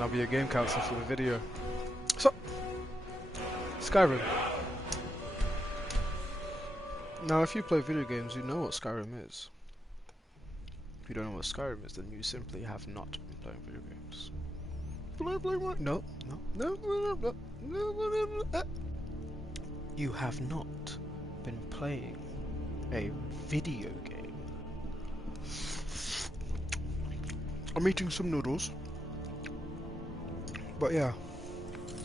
and I'll be a game counselor for the video. So, Skyrim. Now, if you play video games, you know what Skyrim is. If you don't know what Skyrim is, then you simply have not been playing video games. No. You have not been playing a video game. I'm eating some noodles. But yeah.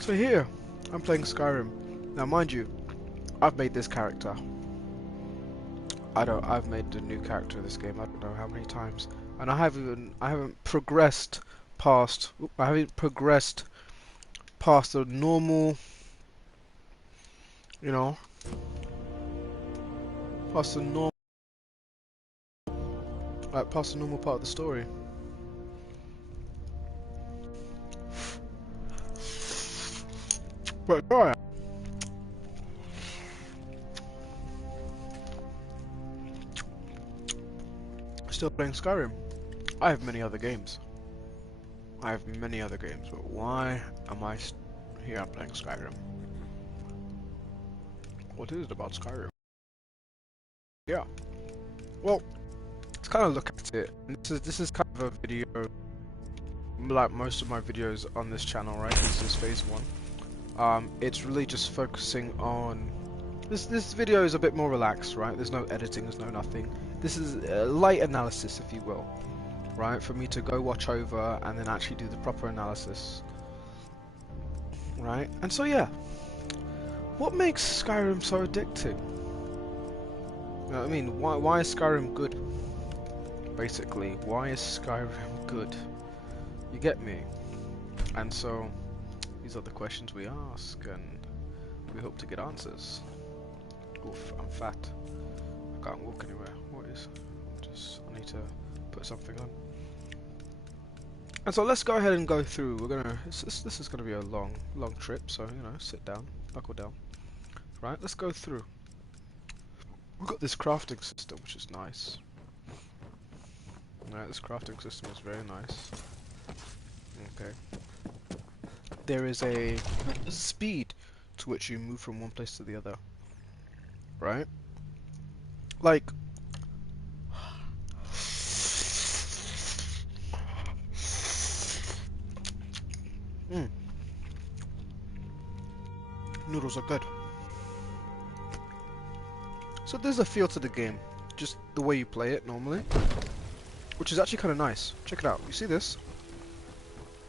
So here, I'm playing Skyrim. Now mind you, I've made this character. I've made a new character in this game, I don't know how many times. And I haven't progressed past the normal, you know, past the normal part of the story. But alright. Still playing Skyrim. I have many other games. But why am I here playing Skyrim? What is it about Skyrim? Yeah. Well, let's kind of look at it. This is kind of a video, like most of my videos on this channel, right? This is phase 1. It's really just focusing on this video is a bit more relaxed, right? There's no editing, there's no nothing. This is a light analysis, if you will, right? For me to go watch over and then actually do the proper analysis, right? And so yeah, what makes Skyrim so addicting? You know what I mean? Why is Skyrim good? Basically, why is Skyrim good? You get me? And so these are the questions we ask, and we hope to get answers. Oof, I'm fat. I can't walk anywhere. What is? I need to put something on. And so let's go ahead and go through. This is gonna be a long trip. So you know, sit down, buckle down. Right, let's go through. We've got this crafting system, which is nice. Right, this crafting system is very nice. Okay. There is a speed to which you move from one place to the other. Right? Like, noodles are good. So there's a feel to the game, just the way you play it normally, which is actually kind of nice. Check it out. You see this?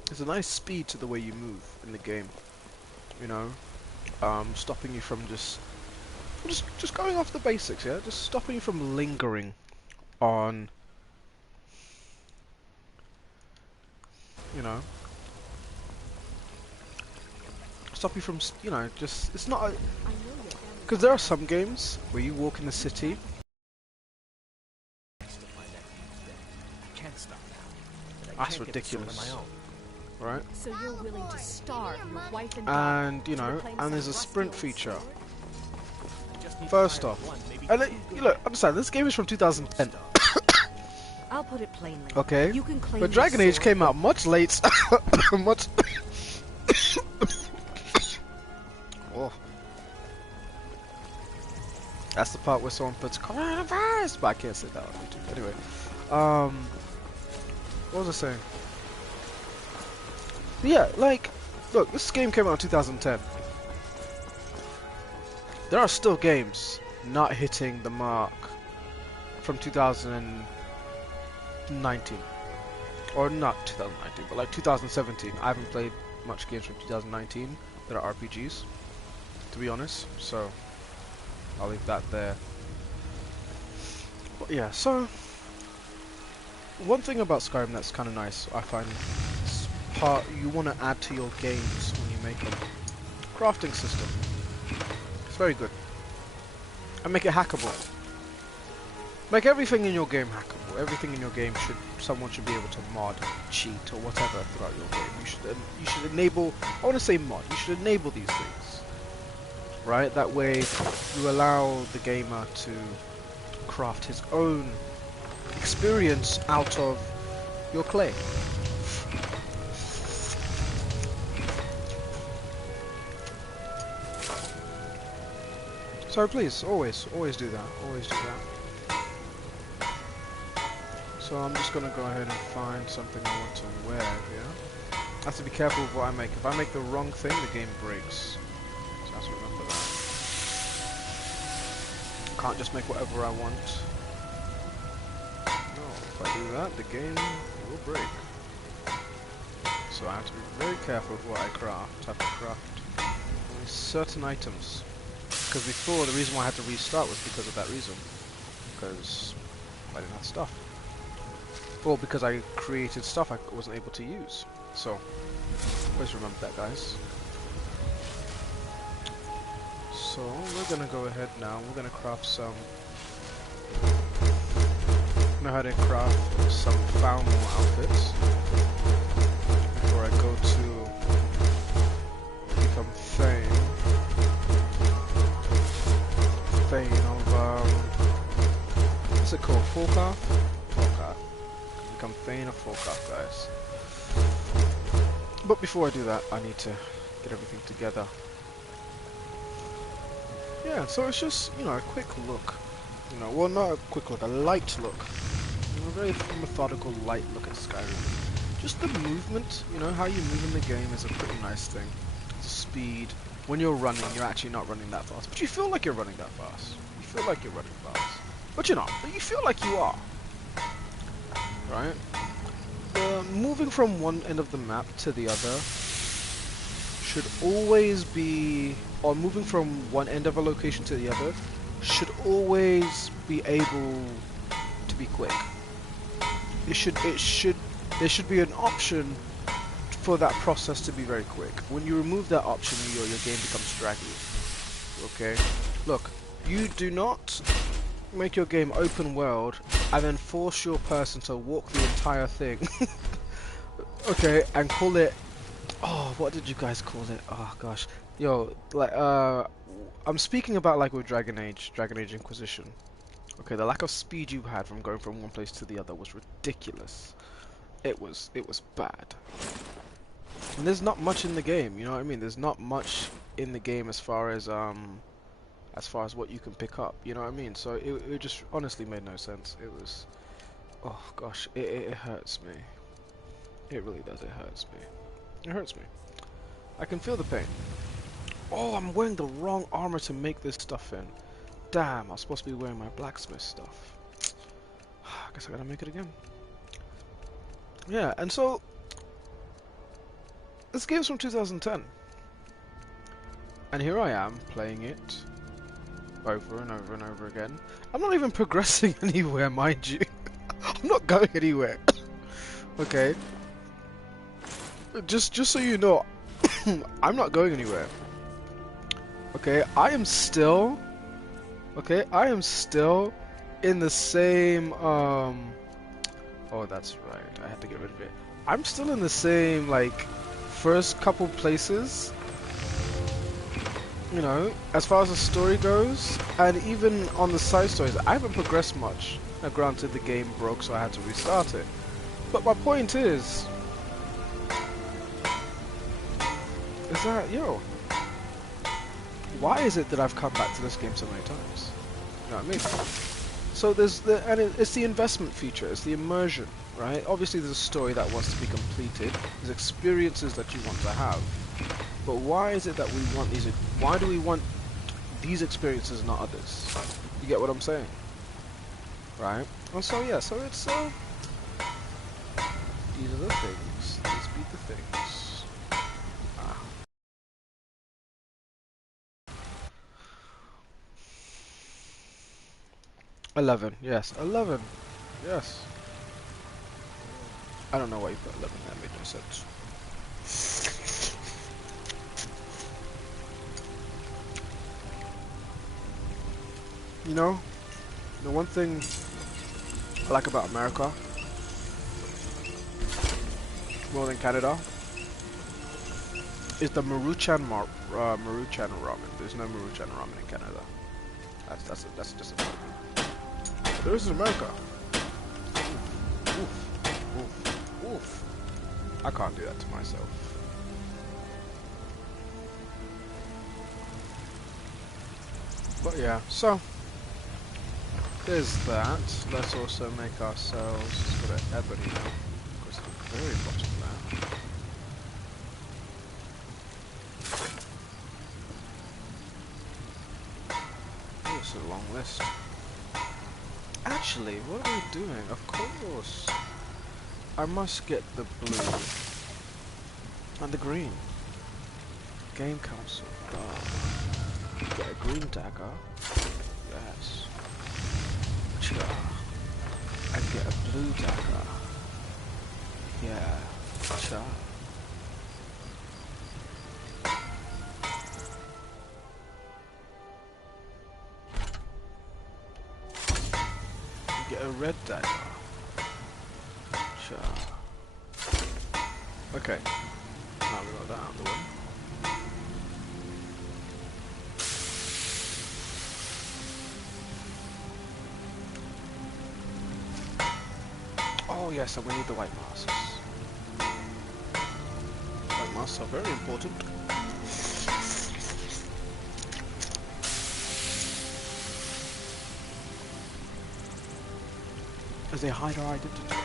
There's a nice speed to the way you move in the game. You know, stopping you from just going off the basics, yeah? Just stopping you from lingering on, you know, stop you from, you know, just, it's not, because there are some games where you walk in the city, that's ridiculous, right? So you're willing to starve your wife and you know, and there's a sprint feature. First off, and you look, understand, this game is from 2010. I'll put it plainly. Okay, you can claim but Dragon Age came out much late. much. Oh. That's the part where someone puts coronavirus, but I can't say that on YouTube. Anyway, what was I saying? Yeah, like, look, this game came out in 2010. There are still games not hitting the mark from 2019. Or not 2019, but like 2017. I haven't played much games from 2019 that are RPGs, to be honest, so I'll leave that there. But yeah, so one thing about Skyrim that's kind of nice, I find, part you want to add to your games when you make them. Crafting system. It's very good. And make it hackable. Make everything in your game hackable. Everything in your game someone should be able to mod, cheat, or whatever throughout your game. You should enable. I want to say mod. You should enable these things, right? That way, you allow the gamer to craft his own experience out of your clay. So please, always do that. Always do that. So I'm just gonna go ahead and find something I want to wear here. I have to be careful with what I make. If I make the wrong thing, the game breaks. So I have to remember that. Can't just make whatever I want. No, if I do that, the game will break. So I have to be very careful with what I craft. I have to craft only certain items. Because before, the reason why I had to restart was because of that reason. Because I didn't have stuff. Or because I created stuff I wasn't able to use. So, always remember that, guys. So, we're gonna go ahead now. We're gonna craft some... know how to craft some foul outfits. Before I go to become Thane of, what's it called? Forecraft? Forecraft. Become Thane of Forecraft, guys. But before I do that, I need to get everything together. Yeah, so it's just, you know, a quick look. You know, well, not a quick look, a light look. You know, a very methodical, light look at Skyrim. Just the movement, you know, how you move in the game is a pretty nice thing. The speed. When you're running, you're actually not running that fast. But you feel like you're running that fast. You feel like you're running fast. But you're not. But you feel like you are. Right? Moving from one end of the map to the other should always be... or moving from one end of a location to the other should always be able to be quick. There should be an option for that process to be very quick. When you remove that option, your game becomes draggy. Okay? Look, you do not make your game open world and then force your person to walk the entire thing. Okay, and call it... oh, what did you guys call it? Oh gosh. Yo, like, I'm speaking about like with Dragon Age Inquisition. Okay, the lack of speed you had from going from one place to the other was ridiculous. It was bad. And there's not much in the game, you know what I mean? There's not much in the game as far as what you can pick up, you know what I mean? So it just honestly made no sense. It was, oh gosh, it hurts me. It really does, it hurts me. It hurts me. I can feel the pain. Oh, I'm wearing the wrong armor to make this stuff in. Damn, I was supposed to be wearing my blacksmith stuff. I guess I gotta make it again. Yeah, and so this game's from 2010. And here I am playing it over and over and over again. I'm not even progressing anywhere, mind you. I'm not going anywhere. Okay. Just so you know, I'm not going anywhere. Okay, I am still in the same oh, that's right. I had to get rid of it. I'm still in the same like first couple places. You know, as far as the story goes, and even on the side stories, I haven't progressed much. Now, granted, the game broke, so I had to restart it. But my point is that, yo, why is it that I've come back to this game so many times? You know what I mean? So it's the investment feature, it's the immersion, right? Obviously there's a story that wants to be completed, there's experiences that you want to have. But why is it that we want these, why do we want these experiences and not others? You get what I'm saying? Right? And so yeah, so it's, these are the things, these be the things. 11, yes, 11, yes. I don't know why you put 11, that made no sense. You know, the one thing I like about America more than Canada is the Maruchan ramen. There's no Maruchan ramen in Canada. That's just a there is in America. Oof, oof, oof. I can't do that to myself. But yeah, so there's that. Let's also make ourselves, let's go to ebony now. Goes to the very bottom there. Oh, it's a long list. Actually, what are we doing? Of course, I must get the blue and the green. Game Councilor. Get a green dagger. Yes. Cha. And get a blue dagger. Yeah. Cha. Get a red dagger. Cha. Okay. Now we got that out of the way. Oh yes, and we need the white masks. White masks are very important. As they hide our identity.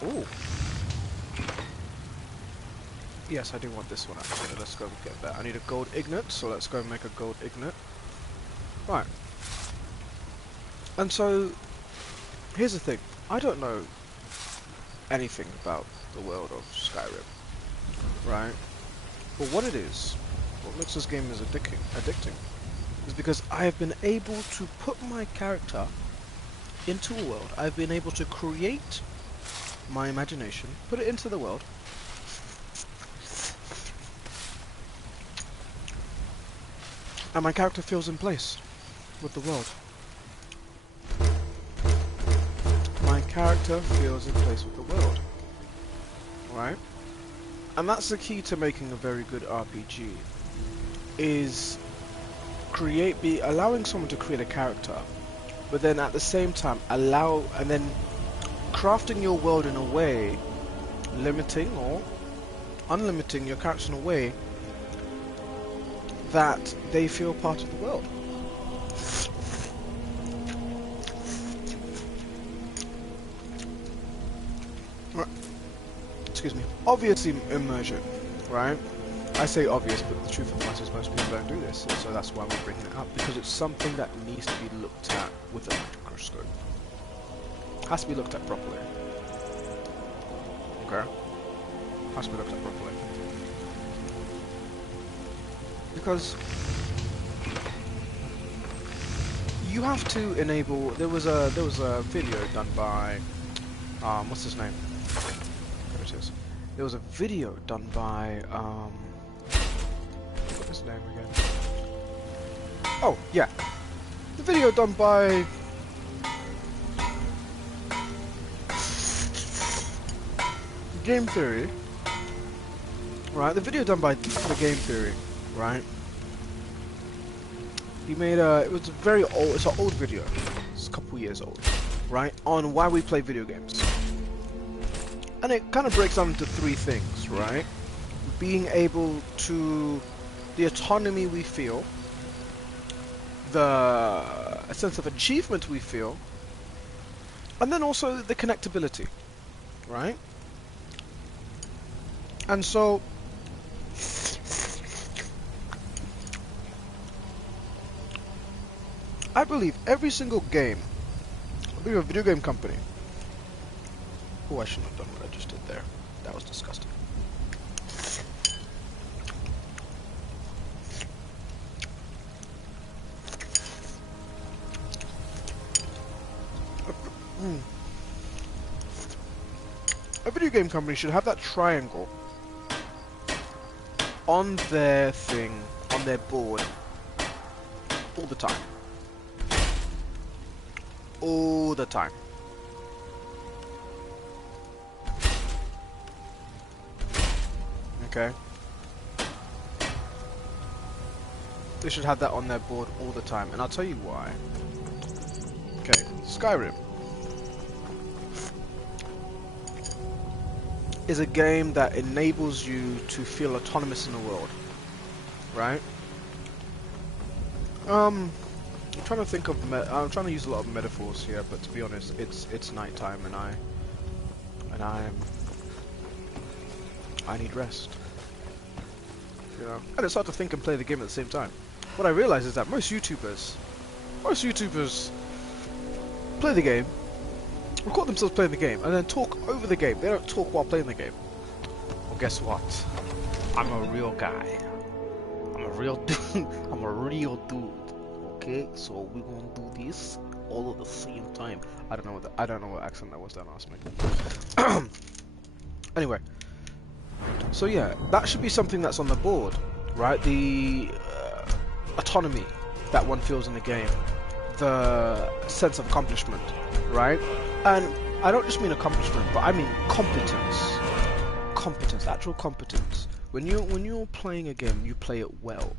Oh. Yes, I do want this one actually. Let's go and get that. I need a gold ignet, so let's go and make a gold ignet. Right. And so, here's the thing. I don't know anything about the world of Skyrim, right? But what it is, what makes this game is addicting, is because I have been able to put my character into a world. I've been able to create my imagination, put it into the world, and my character feels in place with the world. My character feels in place with the world, right? And that's the key to making a very good RPG, is allowing someone to create a character, but then at the same time crafting your world in a way, limiting or unlimiting your character in a way that they feel part of the world. Right. Excuse me. Obviously immersion, right? I say obvious, but the truth of the matter is most people don't do this, so that's why we're bringing it up, because it's something that needs to be looked at with a microscope. Has to be looked at properly. Okay? Has to be looked at properly. Because you have to enable. There was a video done by what's his name? There it is. There was a video done by what's his name again? Oh yeah, the video done by Game Theory, right? The video done by the Game Theory, right? He made it was very old. It's an old video. It's a couple years old, right? On why we play video games, and it kind of breaks down into three things, right? Being able to, the autonomy we feel, a sense of achievement we feel, and then also the connectability, right? And so I believe every single game, I believe a video game company. Oh, I shouldn't have done what I just did there. That was disgusting. A video game company should have that triangle on their thing, on their board, all the time. All the time. Okay. They should have that on their board all the time, and I'll tell you why. Okay, Skyrim is a game that enables you to feel autonomous in the world, right? I'm trying to think of I'm trying to use a lot of metaphors here, but to be honest, it's nighttime, and I need rest. You know, and it's hard to think and play the game at the same time. What I realize is that most YouTubers play the game, record themselves playing the game, and then talk over the game. They don't talk while playing the game. Well, guess what? I'm a real guy. I'm a real dude. I'm a real dude. Okay, so we're gonna do this all at the same time. I don't know what accent that was. Don't ask me. Anyway, so yeah, that should be something that's on the board, right? The autonomy that one feels in the game, the sense of accomplishment, right? And I don't just mean accomplishment, but I mean competence. Competence, actual competence. When you're playing a game, you play it well.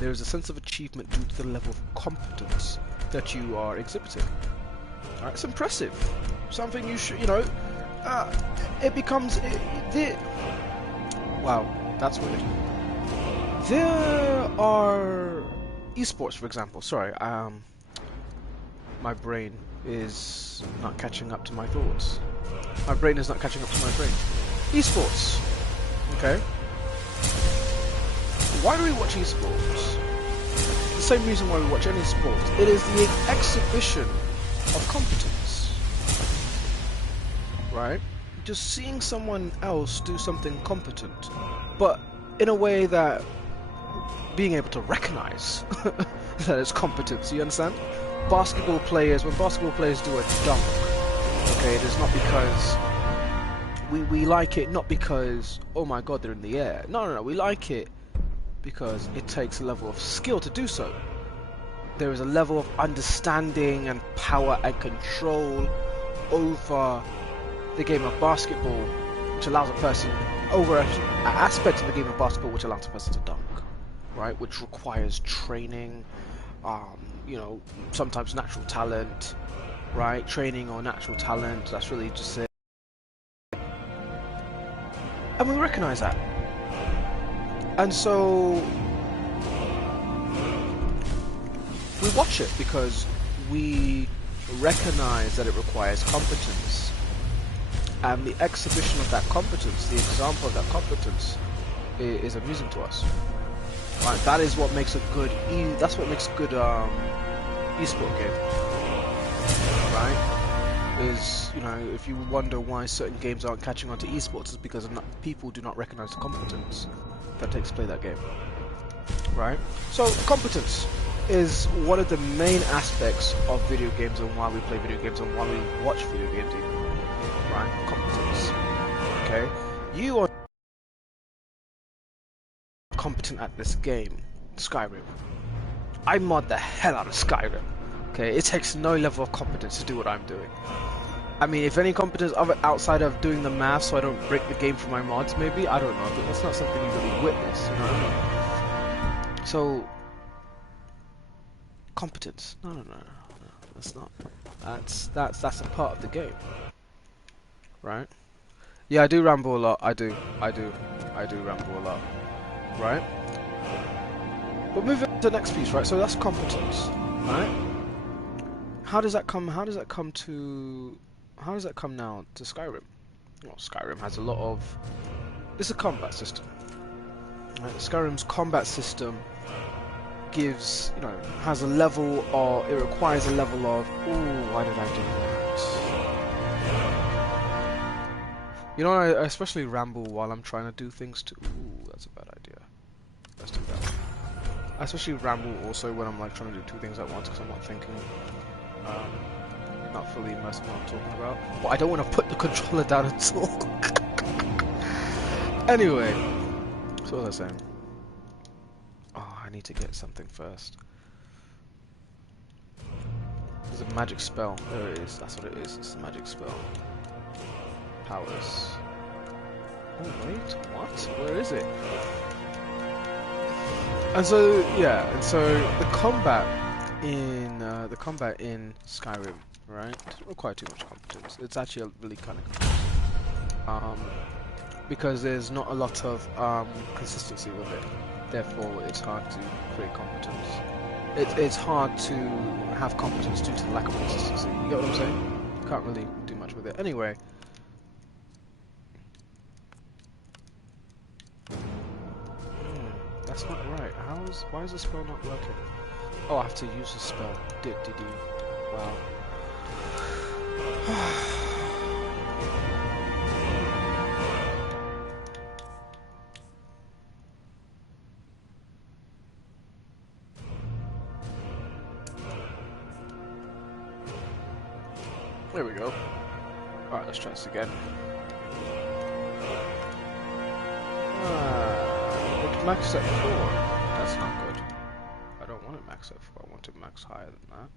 There is a sense of achievement due to the level of competence that you are exhibiting. Right? It's impressive. Something you should, it becomes. Wow, that's weird. There are esports, for example. Sorry, my brain is not catching up to my thoughts. My brain is not catching up to my brain. Esports. Okay. Why do we watch esports? The same reason why we watch any sport. It is the exhibition of competence. Right? Just seeing someone else do something competent, but in a way that being able to recognize that it's competence. You understand? When basketball players do a dunk, okay, it is not because we like it, not because, oh my god, they're in the air. No, we like it because it takes a level of skill to do so. There is a level of understanding and power and control over the game of basketball, which allows a person, over an aspect of the game of basketball which allows a person to dunk, right? Which requires training, sometimes natural talent, right? Training or natural talent, that's really just it. And we recognize that. And so we watch it because we recognize that it requires competence. And the exhibition of that competence, the example of that competence, is amusing to us. Right? That is what makes a good that's what makes a good esport game. Right? Is, if you wonder why certain games aren't catching on to esports, it's because people do not recognize the competence that takes place that game. Right? So competence is one of the main aspects of video games and why we play video games and why we watch video games even. Right? Competence. Okay? You are competent at this game, Skyrim. I mod the hell out of Skyrim. Okay? It takes no level of competence to do what I'm doing. I mean, if any competence of it outside of doing the math so I don't break the game for my mods, maybe, I don't know, but that's not something you really witness, you know what I mean? So, competence. No, that's not. That's a part of the game. Right? Yeah, I do ramble a lot. I do ramble a lot. Right? But moving on to the next piece, right? So that's competence, right? How does that come now to Skyrim? Well, Skyrim has a lot of... It's a combat system. Right? Skyrim's combat system gives, has a level of... It requires a level of... Ooh, why did I do that? I especially ramble while I'm trying to do things too. Ooh, that's a bad idea. Let's do that. I especially ramble also when I'm trying to do two things at once because I'm not thinking, not fully immersed in what I'm talking about. But I don't want to put the controller down at all. Anyway, so what was I saying? I need to get something first. There's a magic spell. There it is. That's what it is. It's a magic spell. Powers. Oh wait, what? Where is it? And so yeah, and so the combat in Skyrim, right, doesn't require too much competence. It's actually really kind of because there's not a lot of consistency with it. Therefore, it's hard to create competence. It's hard to have competence due to the lack of consistency. You get what I'm saying? Can't really do much with it. Anyway. That's not right. Why is the spell not working? Oh, I have to use the spell. Did you? Wow. There we go. Alright, let's try this again. It's maxed at 4. That's not good. I don't want it maxed at 4. I want it maxed higher than that.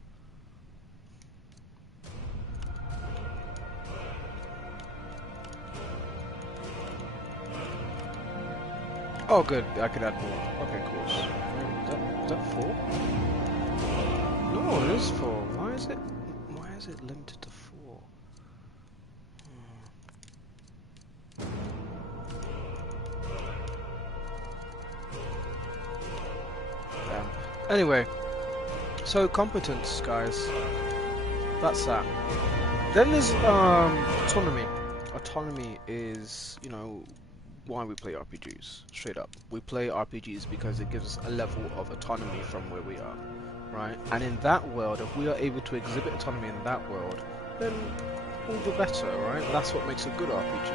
Oh, good. I could add more. Okay, cool. Is that 4? No, it is 4. Why is it limited to 4? Anyway, so competence, guys. That's that. Then there's autonomy. Autonomy is, you know, why we play RPGs. Straight up, we play RPGs because it gives us a level of autonomy from where we are, right? And in that world, if we are able to exhibit autonomy in that world, then all the better, right? That's what makes a good RPG.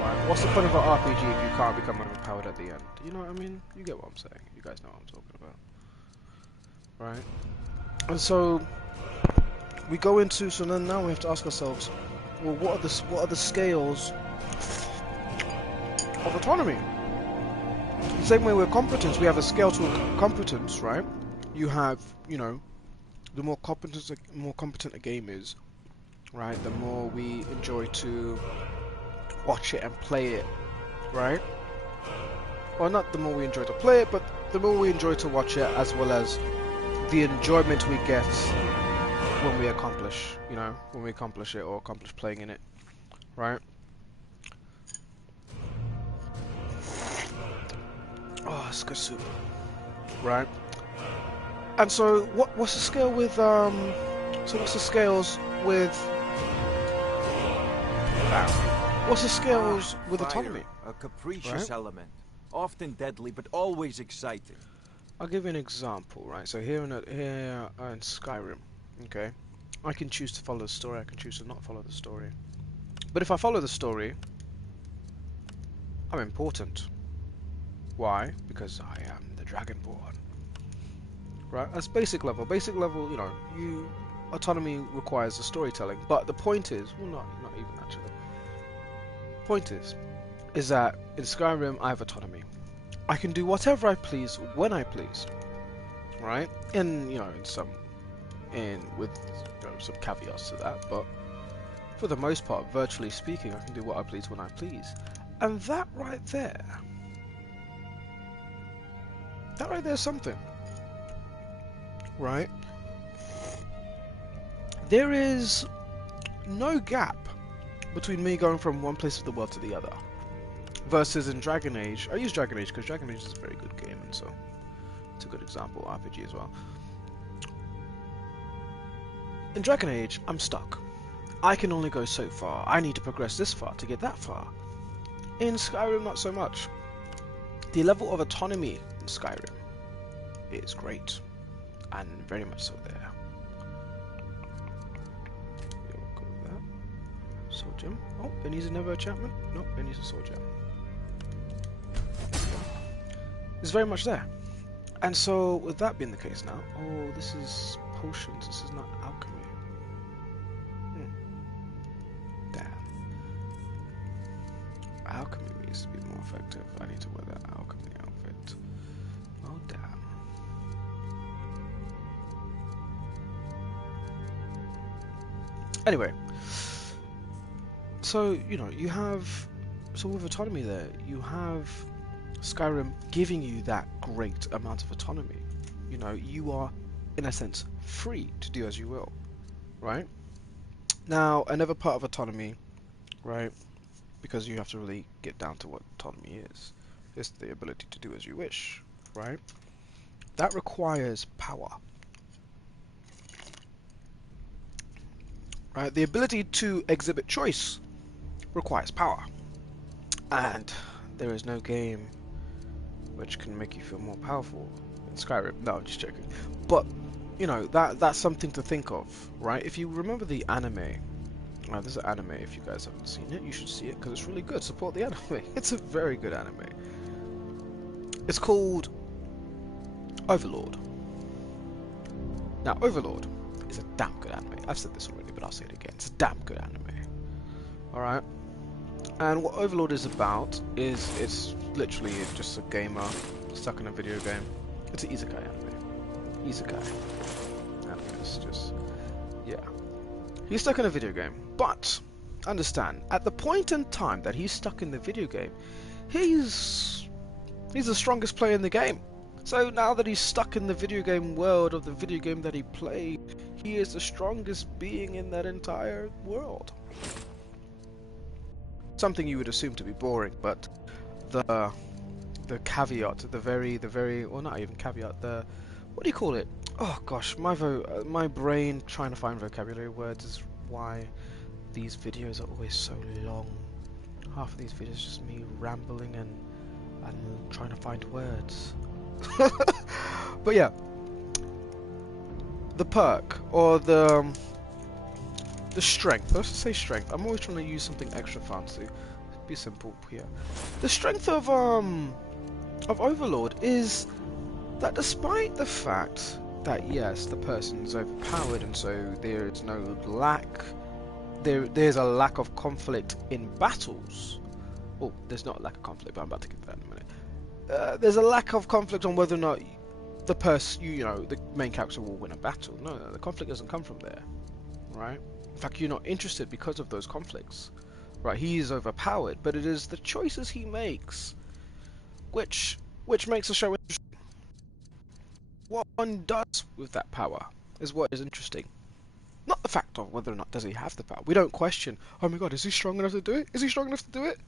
Right? What's the point of an RPG if you can't become overpowered at the end? You know what I mean? You get what I'm saying. You guys know what I'm talking about, right? And so we go into. So then now we have to ask ourselves, well, what are the scales of autonomy? The same way with competence, we have a scale to competence, right? You have, you know, the more competent a game is, right? The more we enjoy to watch it and play it, right? Well, not the more we enjoy to play it, but the more we enjoy to watch it, as well as the enjoyment we get when we accomplish, you know, when we accomplish it or accomplish playing in it, right? Oh, it's good soup, right? And so, what's the scale with So what's the scales with? What's the scales with Fire, autonomy? A capricious right? element, often deadly, but always exciting. I'll give you an example, right? So here in Skyrim, okay, I can choose to follow the story. I can choose to not follow the story. But if I follow the story, I'm important. Why? Because I am the Dragonborn. Right? That's basic level. Basic level, you know, autonomy requires the storytelling. But the point is, well, not even actually. Point is that in Skyrim I have autonomy. I can do whatever I please when I please. Right? And you know, with some caveats to that, but for the most part, virtually speaking, I can do what I please when I please. And that right there is something. Right? There is no gap between me going from one place of the world to the other. Versus in Dragon Age, I use Dragon Age because Dragon Age is a very good game, and so it's a good example, RPG as well. In Dragon Age, I'm stuck. I can only go so far. I need to progress this far to get that far. In Skyrim, not so much. The level of autonomy in Skyrim is great, and very much so there. We'll go with that. Soul gem. Oh, it needs another enchantment? Nope, it needs a soul gem. It's very much there. And so, with that being the case now, oh, this is potions, this is not alchemy. Damn. Alchemy needs to be more effective. I need to wear that alchemy outfit. Oh damn. Anyway, so you know you have, so with autonomy there, you have Skyrim giving you that great amount of autonomy. You know, you are in a sense free to do as you will, right? Now another part of autonomy, right, because you have to really get down to what autonomy is the ability to do as you wish, right? That requires power, right? The ability to exhibit choice requires power, and there is no game which can make you feel more powerful than Skyrim. No, I'm just joking. But you know, that's something to think of, right? If you remember the anime, there's an anime. If you guys haven't seen it, you should see it because it's really good. Support the anime. It's a very good anime. It's called Overlord. Now, Overlord is a damn good anime. I've said this already, but I'll say it again. It's a damn good anime. Alright? And what Overlord is about is it's literally just a gamer stuck in a video game. It's an isekai anime. Isekai anime. It's just, yeah. He's stuck in a video game, but understand, at the point in time that he's stuck in the video game, he's the strongest player in the game. So now that he's stuck in the video game world of the video game that he played, he is the strongest being in that entire world. Something you would assume to be boring, but the caveat, the very, well, not even caveat, the, what do you call it? Oh gosh, my brain trying to find vocabulary words is why these videos are always so long. Half of these videos is just me rambling and trying to find words. But yeah, the perk or the strength. Let's say strength. I'm always trying to use something extra fancy. Be simple here. The strength of Overlord is that despite the fact that yes, the person's overpowered and so there is no lack, there's a lack of conflict in battles. Oh, there's not a lack of conflict, but I'm about to get to that in a minute. There's a lack of conflict on whether or not the person, you know, the main character will win a battle. No, the conflict doesn't come from there, right? In fact, you're not interested because of those conflicts, right? He is overpowered, but it is the choices he makes which makes the show interesting. What one does with that power is what is interesting. Not the fact of whether or not does he have the power. We don't question, oh my god, is he strong enough to do it? Is he strong enough to do it?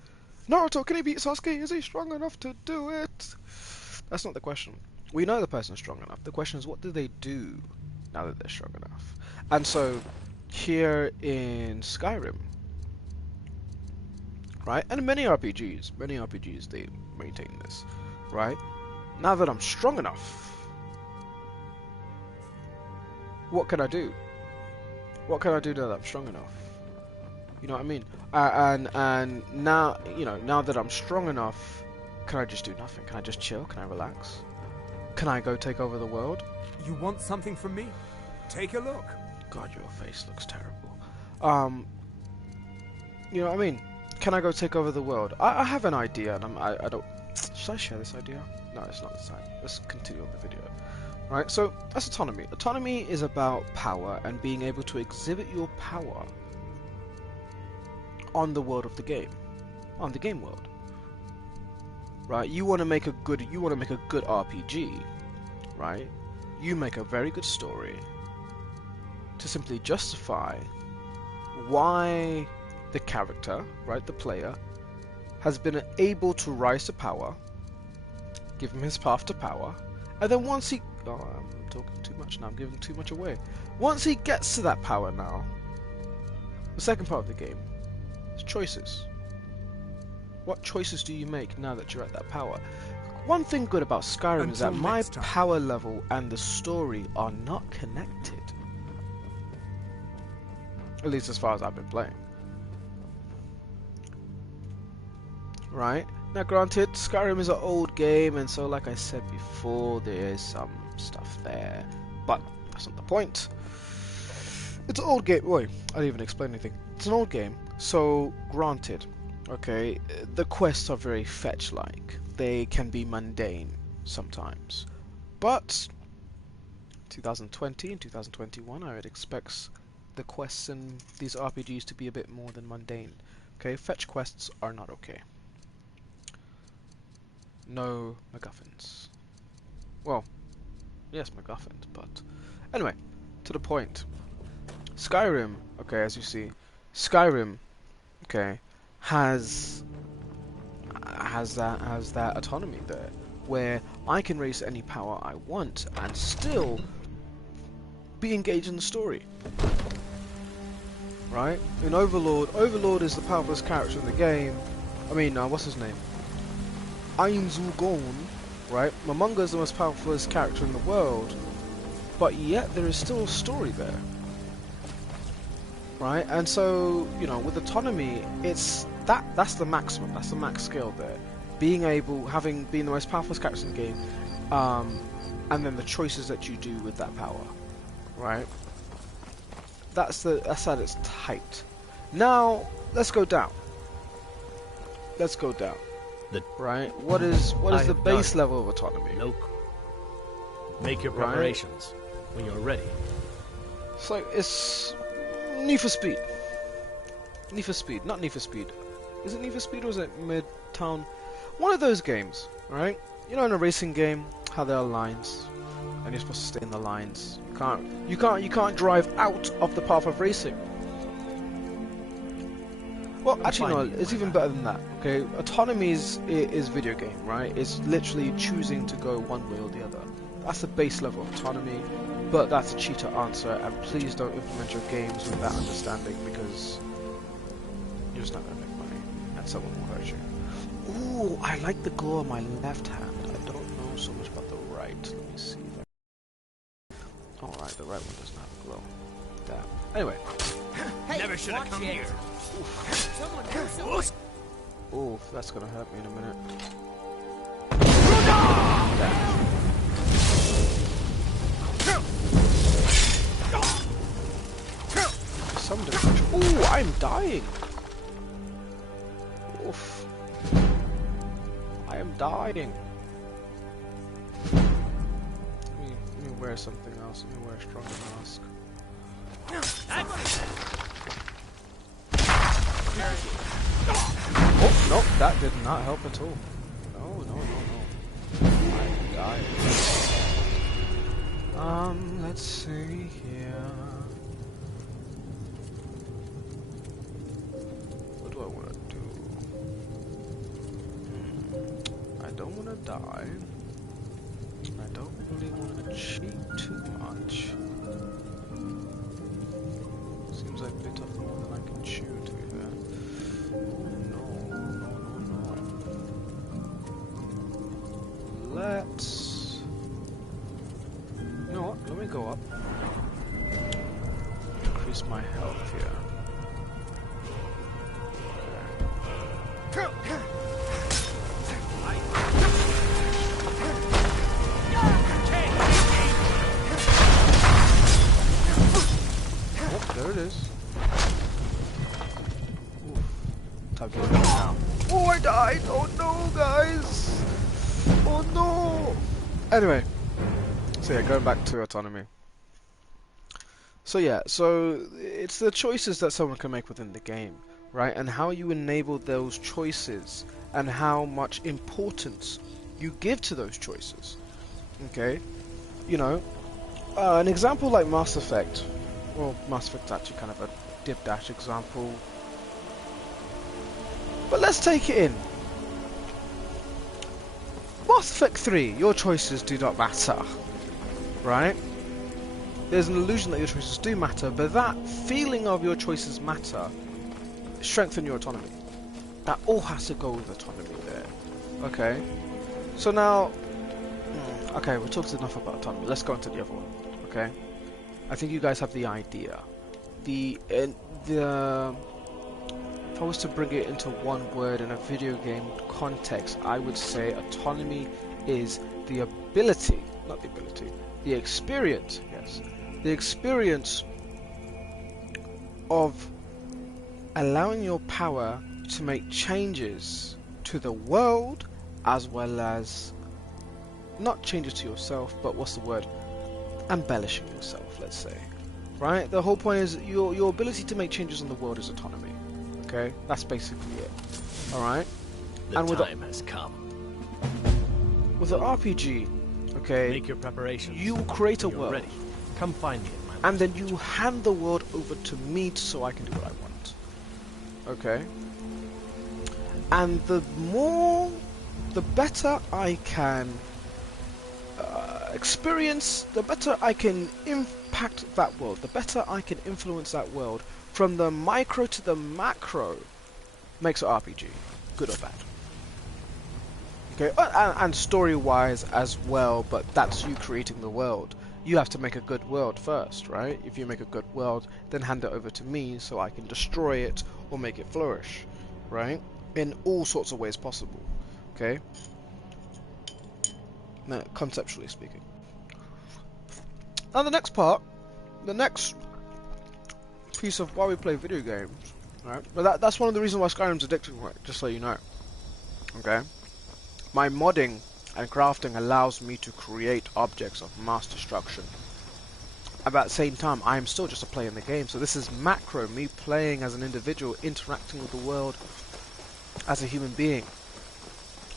Naruto, can he beat Sasuke? Is he strong enough to do it? That's not the question. We know the person's strong enough. The question is, what do they do now that they're strong enough? And so, here in Skyrim, right, and many RPGs, they maintain this, right? Now that I'm strong enough, what can I do? What can I do now that I'm strong enough? You know what I mean? And now, you know, now that I'm strong enough, can I just do nothing? Can I just chill? Can I relax? Can I go take over the world? You want something from me? Take a look. God, your face looks terrible. You know what I mean? Can I go take over the world? I have an idea, and I don't. Should I share this idea? No, it's not this time. Let's continue on the video. Right, so that's autonomy. Autonomy is about power and being able to exhibit your power on the world of the game, on the game world. Right, you want to make a good RPG, right? You make a very good story to simply justify why the character, right, the player, has been able to rise to power, give him his path to power, and then once he... Oh, I'm talking too much now, I'm giving too much away. Once he gets to that power now, the second part of the game is choices. What choices do you make now that you're at that power? One thing good about Skyrim is that my power level and the story are not connected. At least as far as I've been playing. Right? Now granted, Skyrim is an old game, and so like I said before, there is some stuff there. But that's not the point. It's an old game. Wait, I didn't even explain anything. It's an old game, so granted, okay, the quests are very fetch-like. They can be mundane. sometimes. But 2020 and 2021, I would expect the quests in these RPGs to be a bit more than mundane. Okay, fetch quests are not okay. No MacGuffins. Well, yes, MacGuffins, but anyway, to the point. Skyrim, okay, as you see, Skyrim, okay, has that autonomy there, where I can raise any power I want and still be engaged in the story. Right? In Overlord is the powerful character in the game. I mean, what's his name? Einzulgon, right? Momonga is the most powerful character in the world, but yet there is still a story there. Right? And so, you know, with autonomy, it's that's the maximum, that's the max scale there. Being the most powerful character in the game, and then the choices that you do with that power. Right? That's at its height. Now, let's go down. Right? What is the base level of autonomy? Make your preparations when you're ready. It's Need for Speed. Not Need for Speed. Is it Need for Speed or is it Midtown? One of those games, right? You know, in a racing game, how there are lines, and you're supposed to stay in the lines. You can't drive out of the path of racing. Well, actually, no. It's even better than that. Okay, autonomy is video game, right? It's literally choosing to go one way or the other. That's the base level of autonomy, but that's a cheater answer. And please don't implement your games with that understanding, because you're just not gonna make money, and someone will hurt you. Ooh, I like the glow on my left hand. I don't know so much about the right. Let me see. Alright, the right one doesn't have a glow. Damn. Anyway. Hey, never should have come here. Oof, that's gonna hurt me in a minute. Some damage. Ooh, I'm dying. Oof. I am dying. Let me wear something else. Let me wear a stronger mask. Oh, nope, that did not help at all. No. I died. Let's see here. What do I want to do? I don't want to die. I don't really want to cheat too much. Seems like a bit of more than I can chew, to be fair. No. Let's... You know what? Let me go up. Increase my health here. Okay. Oh, there it is. Time to get it now. Oh, I died! Oh no, guys! Oh no! Anyway, so yeah, going back to autonomy. So yeah, so it's the choices that someone can make within the game, right? And how you enable those choices and how much importance you give to those choices. Okay? You know, an example like Mass Effect. Well, Mass Effect's actually kind of a dip-dash example. But let's take it in. Mass Effect 3, your choices do not matter. Right? There's an illusion that your choices do matter, but that feeling of your choices matter strengthen your autonomy. That all has to go with autonomy there. Okay? So now... okay, we've talked enough about autonomy. Let's go into the other one. Okay? I think you guys have the idea. If I was to bring it into one word in a video game context, I would say autonomy is the ability, not the ability, the experience, yes, the experience of allowing your power to make changes to the world as well as not changes to yourself, but what's the word? Embellishing yourself, let's say. Right? The whole point is your ability to make changes in the world is autonomy. Okay? That's basically it. Alright? The time has come. With an RPG, okay, Make your preparations. you create a When you're world. ready. Come find me at my And then you hand the world over to me so I can do what I want. Okay? And the better I can experience, the better I can impact that world, the better I can influence that world from the micro to the macro makes an RPG, good or bad. Okay, and story-wise as well, but that's you creating the world. You have to make a good world first, right? If you make a good world, then hand it over to me so I can destroy it or make it flourish, right? In all sorts of ways possible, okay? Now, conceptually speaking. Now the next part, the next piece of why we play video games, right? But that's one of the reasons why Skyrim's addicting, right? Just so you know, okay? My modding and crafting allows me to create objects of mass destruction. At that same time, I am still just a player in the game, so this is macro, me playing as an individual, interacting with the world as a human being.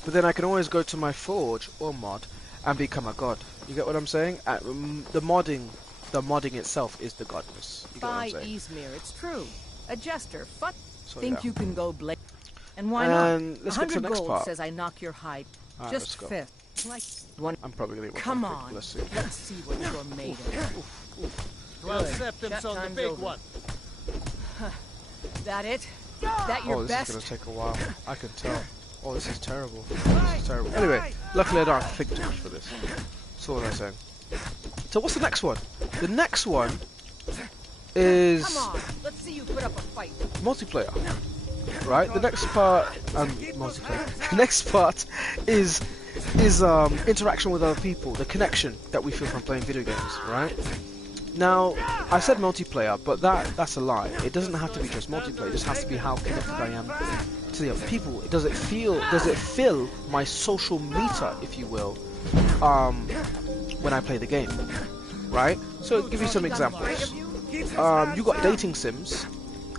But then I can always go to my forge or mod and become a god. You get what I'm saying? The modding itself is the godness. You get what I'm By saying? Izmir, it's true. A jester, So, think yeah. you can go blade. And why And not? let's get to the 100 next gold part. says I knock your hide. Alright, let's Just go. fifth. Like one. I'm probably gonna get Come one. on. Let's see. Let's see what you're made of. 12 Good. septums Chat on the time's big over. one. That it? That your Oh, this best? is gonna take a while. I can tell. Oh, this is terrible. This is terrible. Anyway, luckily I don't have to think too much for this. That's all I'm saying. So what's the next one? The next one is Come on. Let's see you put up a fight. multiplayer. Right? The next part multiplayer. The next part is interaction with other people, the connection that we feel from playing video games, right? Now, I said multiplayer, but that's a lie. It doesn't have to be just multiplayer, it just has to be how connected I am to the other people. Does it fill my social meter, if you will, when I play the game, right? So I'll give you some examples. You got dating sims,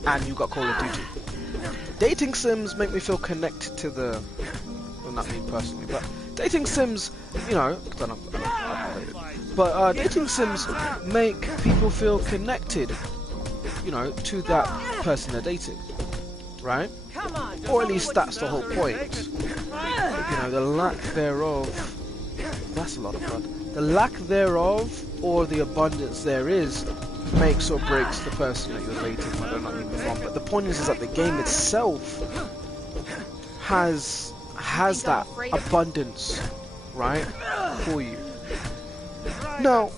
and you got Call of Duty. Dating sims make me feel connected to the, well, not me personally, but dating sims, you know, I don't but dating sims make people feel connected, you know, to that person they're dating, right? Come on. Or at least that's the whole point. You know, the lack thereof, that's a lot of blood. The lack thereof, or the abundance there is, makes or breaks the person that you're dating, whether or not you move on. But the point is that the game itself has that abundance, right, for you. Now,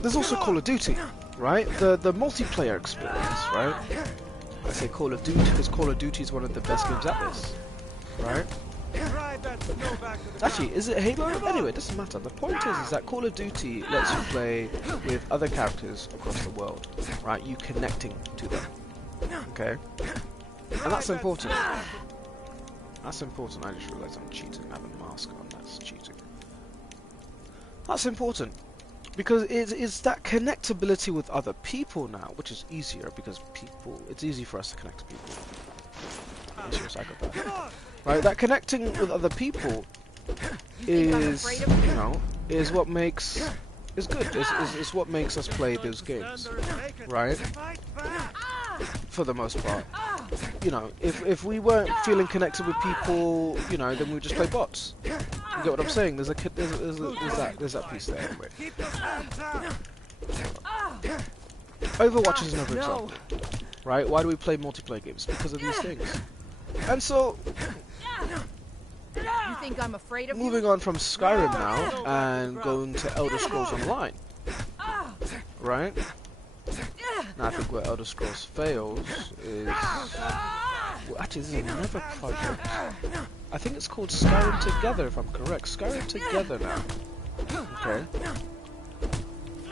there's also Call of Duty, right? The multiplayer experience, right? I say Call of Duty because Call of Duty is one of the best games at this, right? Actually, is it Halo? Anyway, it doesn't matter. The point is that Call of Duty lets you play with other characters across the world, right? You connecting to them, okay? And that's important. That's important. I just realised I'm cheating. I have a mask on. That's cheating. That's important because it's that connectability with other people now, which is easier because it's easy for us to connect to people. Unless you're a psychopath. Right, that connecting with other people is, you know, is what makes is good. Is what makes us play those games, right? For the most part, you know, if we weren't feeling connected with people, you know, then we would just play bots. You get what I'm saying? There's that piece there anyway. Overwatch is another example, right? Why do we play multiplayer games? Because of these things. And so, You think I'm afraid of moving on from Skyrim now and going to Elder Scrolls Online, right? Now I think where Elder Scrolls fails is, well, actually this is another project. I think it's called Skyrim Together, if I'm correct. Skyrim Together now, okay,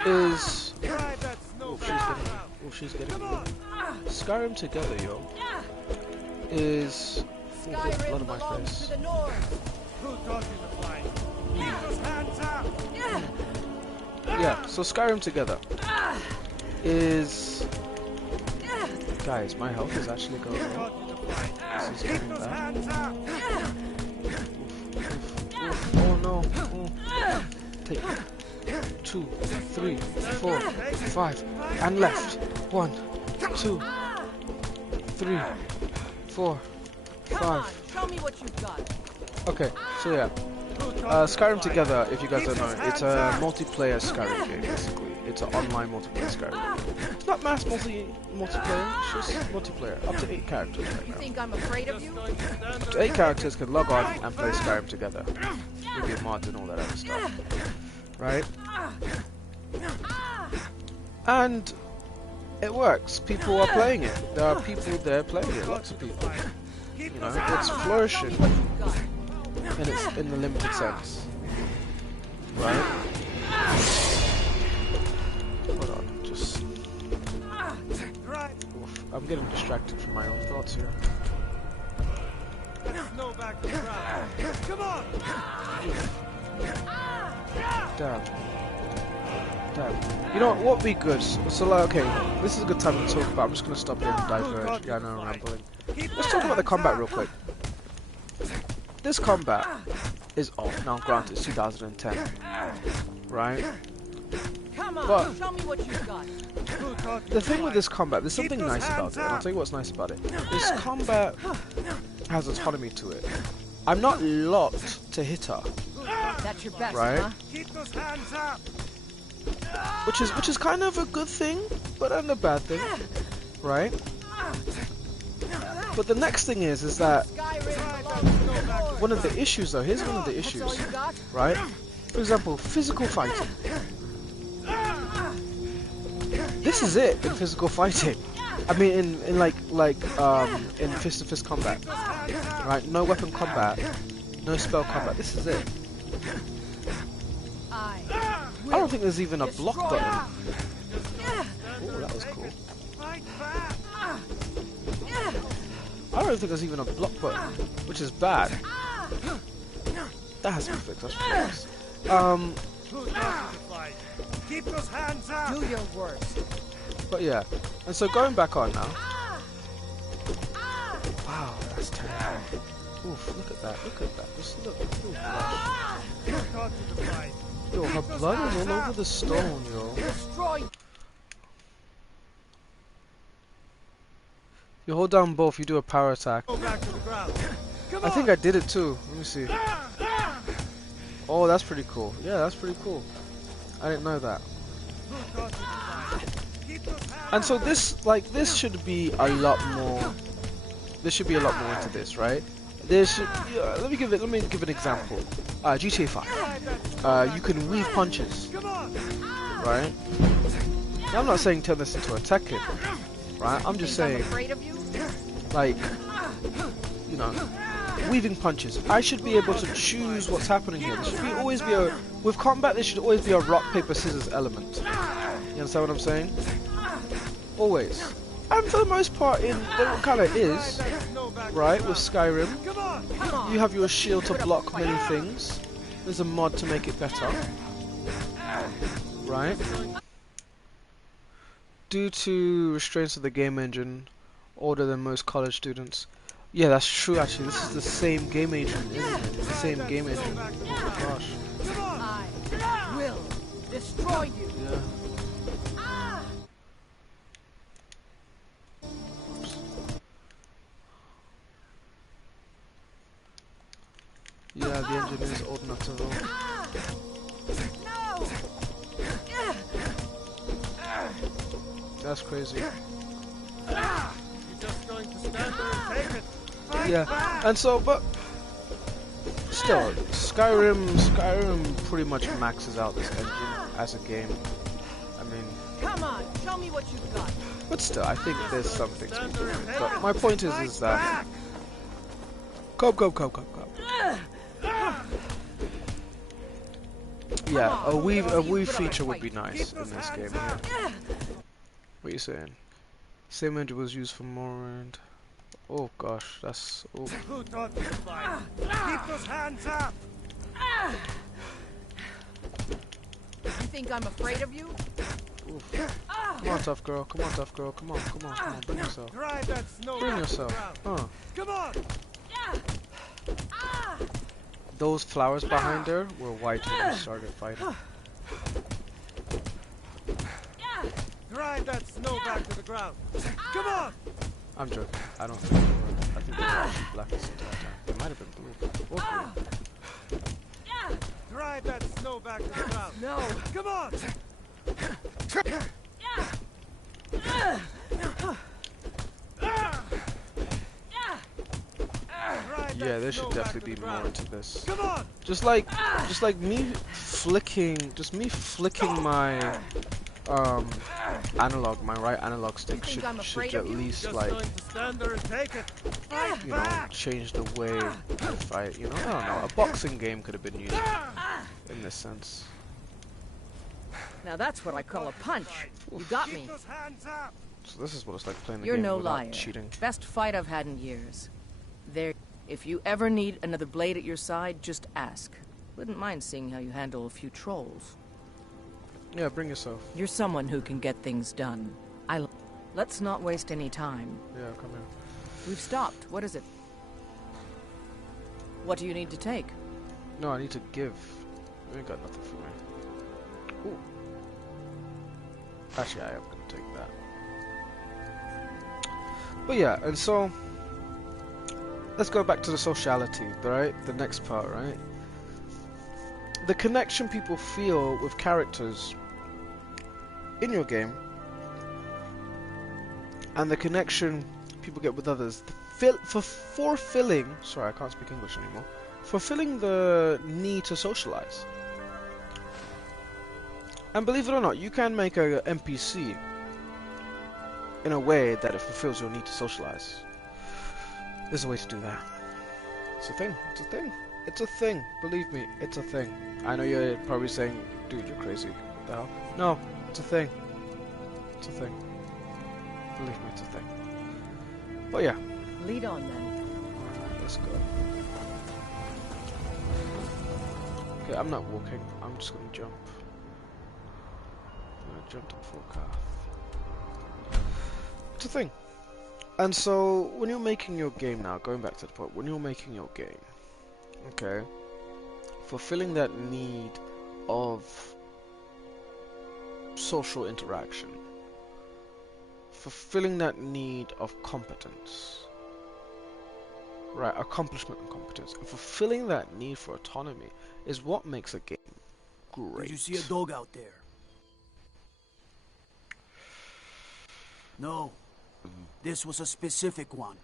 is, she's getting me. Skyrim Together, yo, is, oh, blood on my face. Yeah, so Skyrim Together is... Guys, my health is actually going up. This is getting bad. Oh no. Oh. Take 2, 3, 4, 5, and left. 1, 2, 3, 4, Come on, 5. show me what you've got. Okay, so yeah. Skyrim Together, if you guys don't know, it's a multiplayer Skyrim game, basically. It's an online multiplayer Skyrim game. It's not mass multiplayer, it's just multiplayer. Up to 8 characters right You now. think I'm afraid of you? Up to 8 characters can log on and play Skyrim together. With your mods and all that other stuff. Right? And it works. People are playing it. There are people there playing it, lots of people. You know, it's flourishing. And it's in the limited sense. Right? Hold on, just... Oof, I'm getting distracted from my own thoughts here. Come on! Damn. Damn. You know what would be good? So like, okay, this is a good time to talk about. I'm just going to stop here and diverge. Yeah, I know I'm rambling. Let's talk about the combat real quick. This combat is off. Now, granted, it's 2010, right? Come on, But show me what you've got. the thing with this combat, there's something nice about it, and I'll tell you what's nice about it. This combat has autonomy to it. I'm not locked to hit her, That's your best, right? huh? Keep those hands up! Which is kind of a good thing, but and a bad thing, right? But the next thing is that one of the issues though, here's one of the issues, right? For example, physical fighting. This is it in physical fighting. I mean, in fist-to-fist combat, right? No weapon combat, no spell combat. This is it. I don't think there's even a block button. Oh, that was cool. I don't think there's even a block button, which is bad. That has to be fixed. That's Keep those hands up! Do your worst. But yeah, and so going back on now. Wow, that's terrible. Oof, look at that, look at that. Just look. Ooh, yo, her blood is all over the stone, yo. Destroy. You hold down both, you do a power attack. Go back to the ground. Come I on. think I did it too. Let me see. Oh, that's pretty cool. Yeah, that's pretty cool. I didn't know that. And so this, like, this should be a lot more. There should be a lot more into this, right? There should. Yeah, let me give an example. GTA 5. You can weave punches, right? Now, I'm not saying turn this into a Tekken, right? I'm just saying, I'm afraid of you? like, you know, weaving punches. I should be able to choose what's happening here. There should always be a, with combat, there should always be a rock, paper, scissors element. You understand what I'm saying? Always. And for the most part, it kind of is, right, with Skyrim. You have your shield to block many things. There's a mod to make it better. Right? Due to restraints of the game engine, older than most college students. Yeah, that's true actually. This is the same game engine, isn't it? It's the same game engine. Oh my gosh. I will destroy you. Yeah. Yeah, the engine is old enough to roll. No. That's crazy. You're just going to stand there and take it. Yeah, and so, but still, Skyrim pretty much maxes out this engine as a game. I mean, Come on, show me what you've got. but still, I think there's some things we can do. But my point is that come. Yeah, a weave feature would be nice in this game. Yeah. What are you saying? Same engine was used for Morrowind. Oh gosh, that's. Oh. Who taught you to fight? Keep those hands up! You think I'm afraid of you? Oof. Come on, tough girl. Come on, tough girl. Come on, come on, come on. Bring yourself. Drive that snow Bring back to the yourself. ground. Come on! Those flowers behind her were white when we started fighting. Drive that snow back to the ground. Come on! I'm joking. I don't think they were. I think they were actually black this entire time. They might have been blue. Or green. Drive that snow back to the ground. No. Come on! Yeah, there should definitely be more to this. Come on! Just like me flicking my analog, my right analog stick think I'm should afraid at of you? least Just like, going to stand there and take it. Fight you know, back! change the way I fight. You know, I don't know. A boxing game could have been used in this sense. Now that's what I call a punch. You got me. Keep those hands up! So this is what it's like playing the You're game no without liar. cheating. Best fight I've had in years. There. If you ever need another blade at your side, just ask. Wouldn't mind seeing how you handle a few trolls. Yeah, bring yourself. You're someone who can get things done. Let's not waste any time. Yeah, come here. We've stopped. What is it? What do you need to take? No, I need to give. You ain't got nothing for me. Ooh. Actually, I am gonna take that. But yeah, and so let's go back to the sociality, right? The next part, right? The connection people feel with characters in your game, and the connection people get with others. Fulfilling, sorry, I can't speak English anymore. Fulfilling the need to socialize. And believe it or not, you can make a NPC in a way that it fulfills your need to socialize. There's a way to do that. It's a thing. It's a thing. It's a thing. Believe me, it's a thing. I know you're probably saying, dude, you're crazy. What the hell? No, it's a thing. It's a thing. Believe me, it's a thing. But yeah. Lead on then. Let's go. Okay, I'm not walking. I'm just gonna jump. I'm gonna jump to the full path. It's a thing. And so, when you're making your game now, going back to the point, when you're making your game, okay, fulfilling that need of social interaction, fulfilling that need of competence, right, accomplishment and competence, and fulfilling that need for autonomy is what makes a game great. Did you see a dog out there? No. This was a specific one.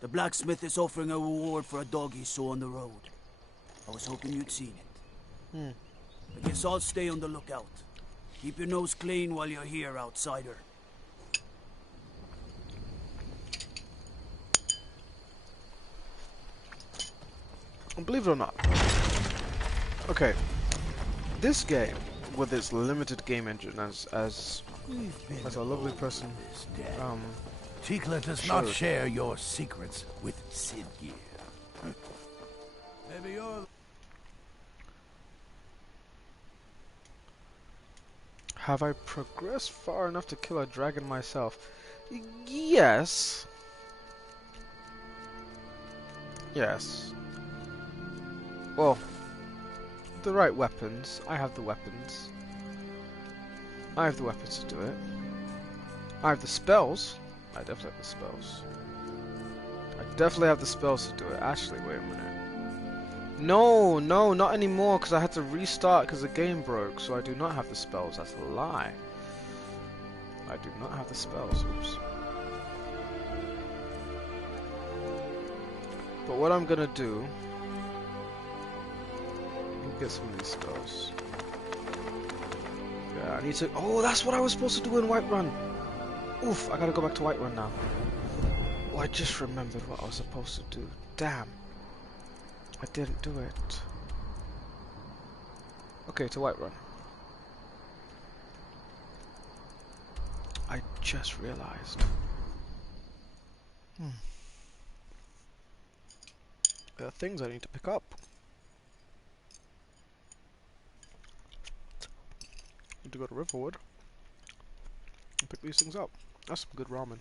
The blacksmith is offering a reward for a dog he saw on the road. I was hoping you'd seen it. I guess I'll stay on the lookout. Keep your nose clean while you're here, outsider. And believe it or not, okay, this game, with its limited game engine, as a lovely person, Tikla does not share your secrets with Sid here. Maybe you're... have I progressed far enough to kill a dragon myself? Yes. Yes. Well, the right weapons. I have the weapons. I have the weapons to do it. I have the spells. I definitely have the spells. I definitely have the spells to do it. Actually, wait a minute. No, not anymore, because I had to restart because the game broke, so I do not have the spells. That's a lie. I do not have the spells. Oops. But what I'm gonna do... let me get some of these spells. Yeah, I need to... oh, that's what I was supposed to do in Whiterun! Oof, I gotta go back to Whiterun now. Oh, I just remembered what I was supposed to do. Damn. I didn't do it. Okay, to Whiterun. I just realized. There are things I need to pick up. to go to Riverwood and pick these things up. That's some good ramen.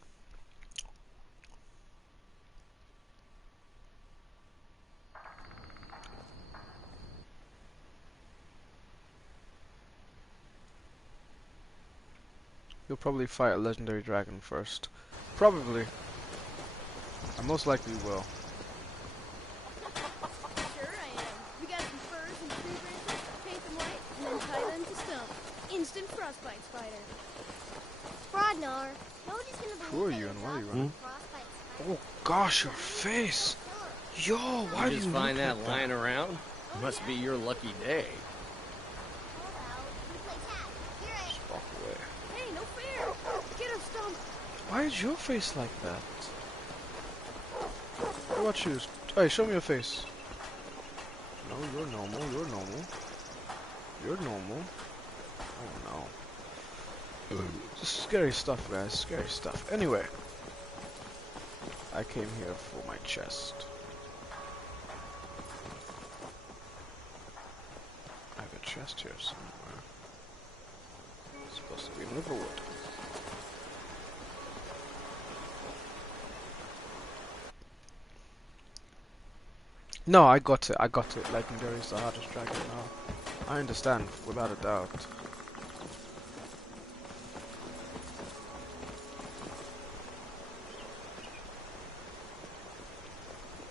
You'll probably fight a legendary dragon first. Probably. I most likely will. Sure I am. We got some furs and tree branches, paint them white, and then tie them to stumps. Instant frostbite spider. Brodnar, nobody's gonna believe Who are that you your and why are you dog running? frostbite spider. Oh gosh, your face! Yo, why do You you just find look that like lying around? Must be your lucky day. Hold out, we play tag. Here I Just walk away. Hey, no fair! Get her stumped! Why is your face like that? What about you? Hey, show me your face. No, you're normal, you're normal. You're normal. Oh no. Just scary stuff, guys, scary stuff. Anyway. I came here for my chest. I have a chest here somewhere. It's supposed to be in Riverwood. No, I got it. Legendary is the hardest dragon now. I understand, without a doubt.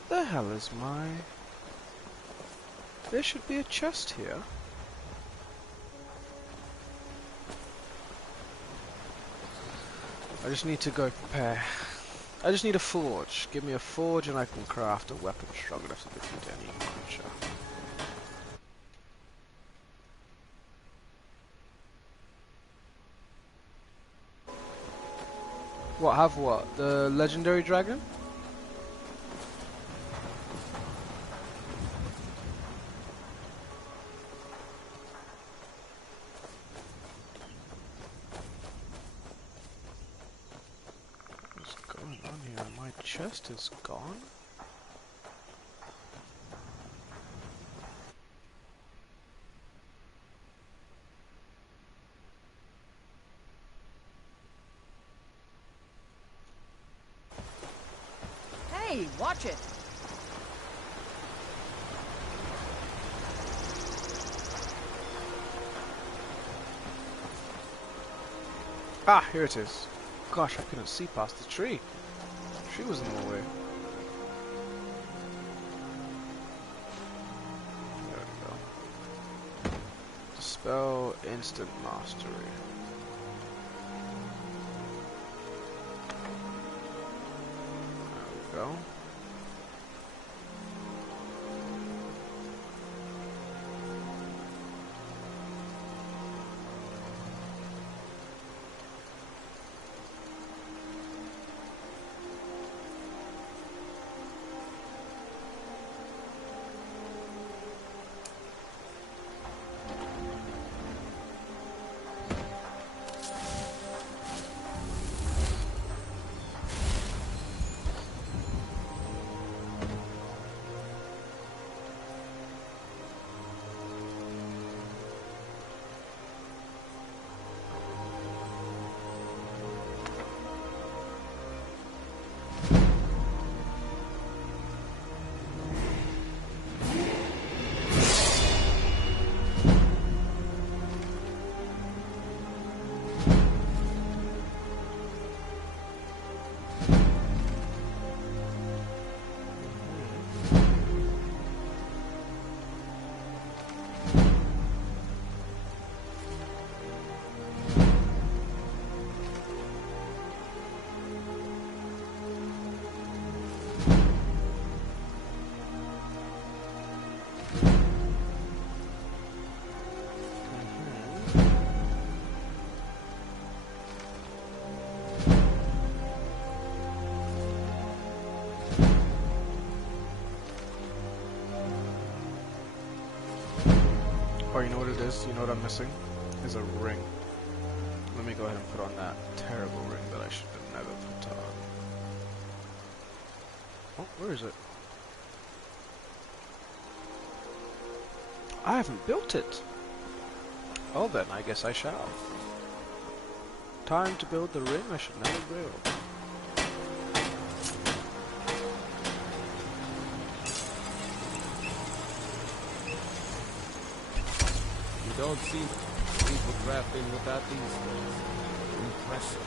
The hell is my... There should be a chest here. I just need to go prepare. I just need a forge. Give me a forge and I can craft a weapon strong enough to defeat any creature. What, have what? The legendary dragon? What's going on here? My chest is gone? Hey, watch it! Ah, here it is. Gosh, I couldn't see past the tree. The tree was in the way. There we go. Dispel instant mastery. There we go. Oh, you know what it is? You know what I'm missing? Is a ring. Let me go ahead and put on that terrible ring that I should have never put on. Oh, where is it? I haven't built it. Oh then, I guess I shall. Time to build the ring I should never build. You don't see people crafting without these things. Impressive.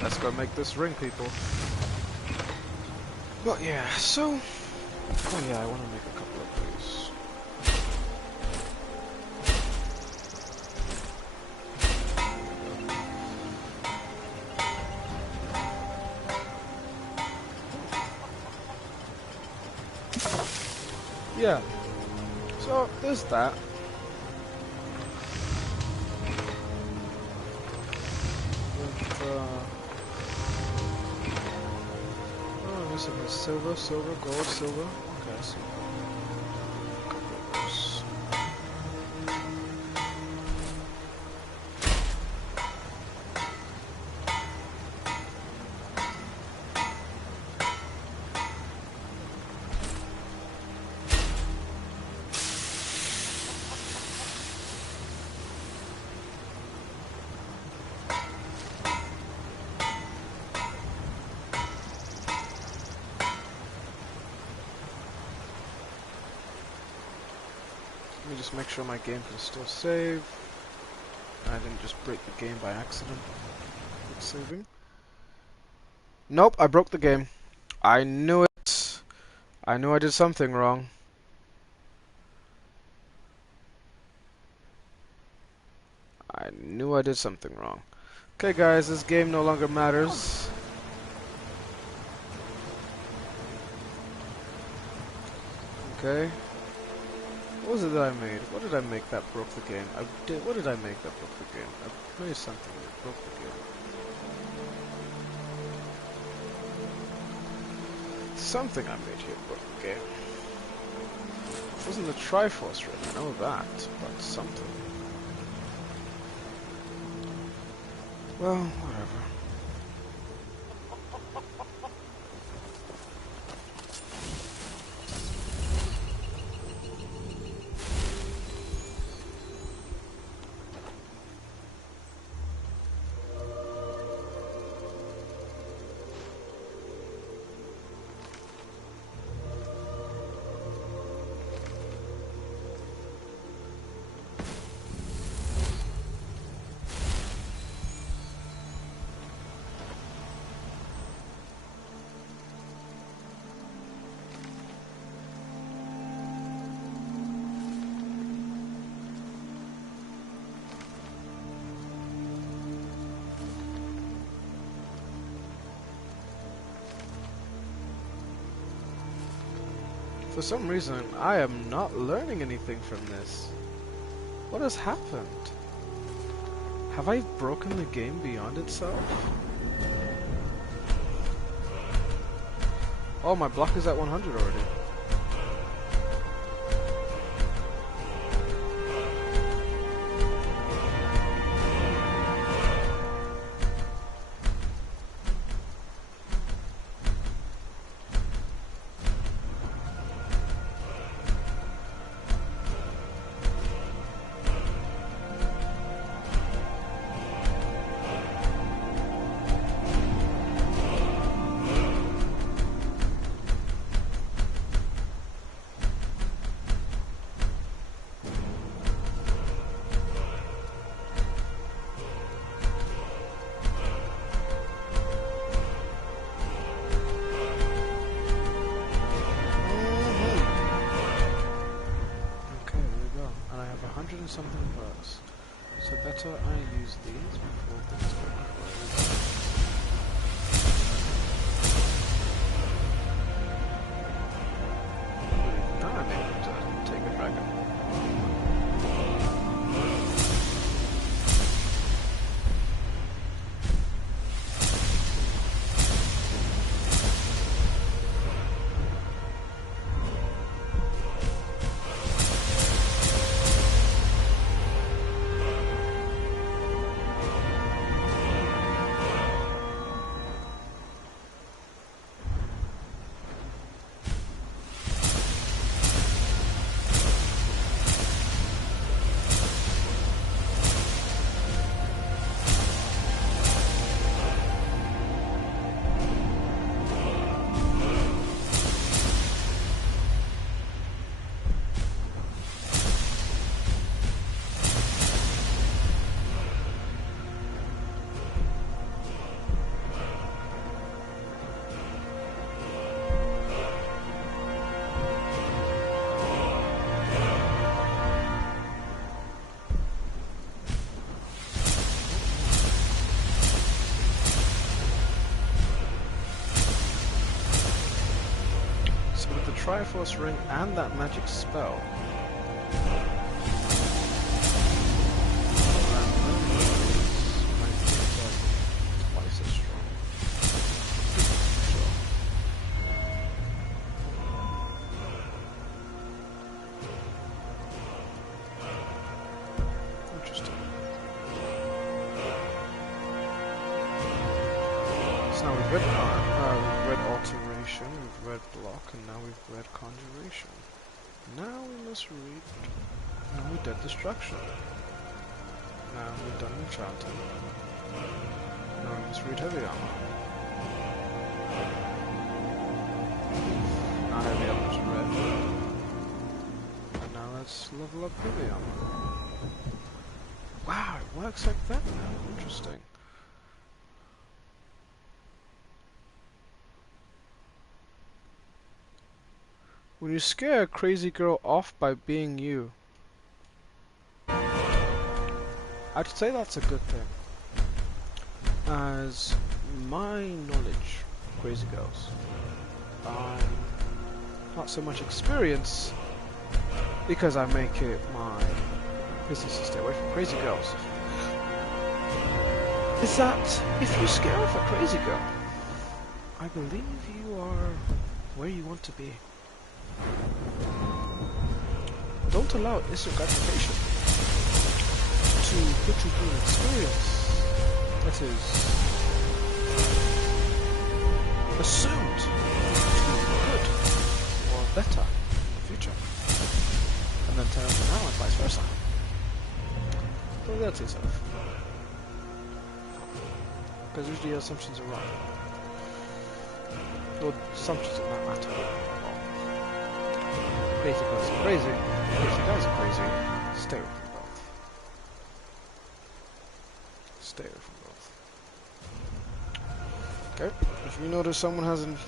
Let's go make this ring, people. But yeah, so... Oh yeah, I want to make a couple of these. Yeah. So, there's that. Silver, silver, gold, silver. Okay, so a couple of those. Let me just make sure my game can still save. I didn't just break the game by accident. It's saving. Nope, I broke the game. I knew it. I knew I did something wrong. I knew I did something wrong. Okay guys, this game no longer matters. Okay. What was it that I made? What did I make that broke the game? What did I make that broke the game? I made something that broke the game. Something I made here broke the game. It wasn't the Triforce ring, I know that, but something. Well, whatever. For some reason, I am not learning anything from this. What has happened? Have I broken the game beyond itself? Oh, my block is at 100 already. Something bucks. So better I use these before things go crazy. Now I'm able to take a dragon. Triforce Ring and that magic spell. Twice as strong. Interesting. So now we've read alteration, we've read block, and now we've read conjuration. Now we must read. Now we did destruction. Now we've done enchanting. Now we must read heavy armor. Now heavy armor is red. And now let's level up heavy armor. Wow, it works like that now. Interesting. When you scare a crazy girl off by being you, I'd say that's a good thing. As my knowledge of crazy girls, not so much experience, because I make it my business to stay away from crazy girls, is that if you scare off a crazy girl, I believe you are where you want to be. Don't allow instant gratification to put you through an experience that is assumed to be good or better in the future, and then turn out now and vice versa. So that's yourself. Because usually your assumptions are wrong. Or assumptions do not matter. Crazy girls are crazy. Crazy guys are crazy. Stay away from both. Stay away from both. Okay. If you notice someone hasn't,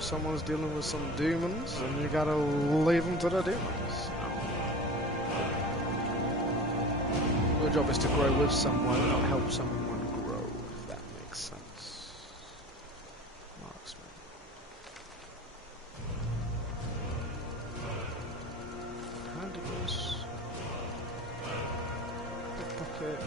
someone's dealing with some demons, then you gotta leave them to the demons. Your job is to grow with someone, not help someone grow, if that makes sense. Marksman. Handles. Pickpocket.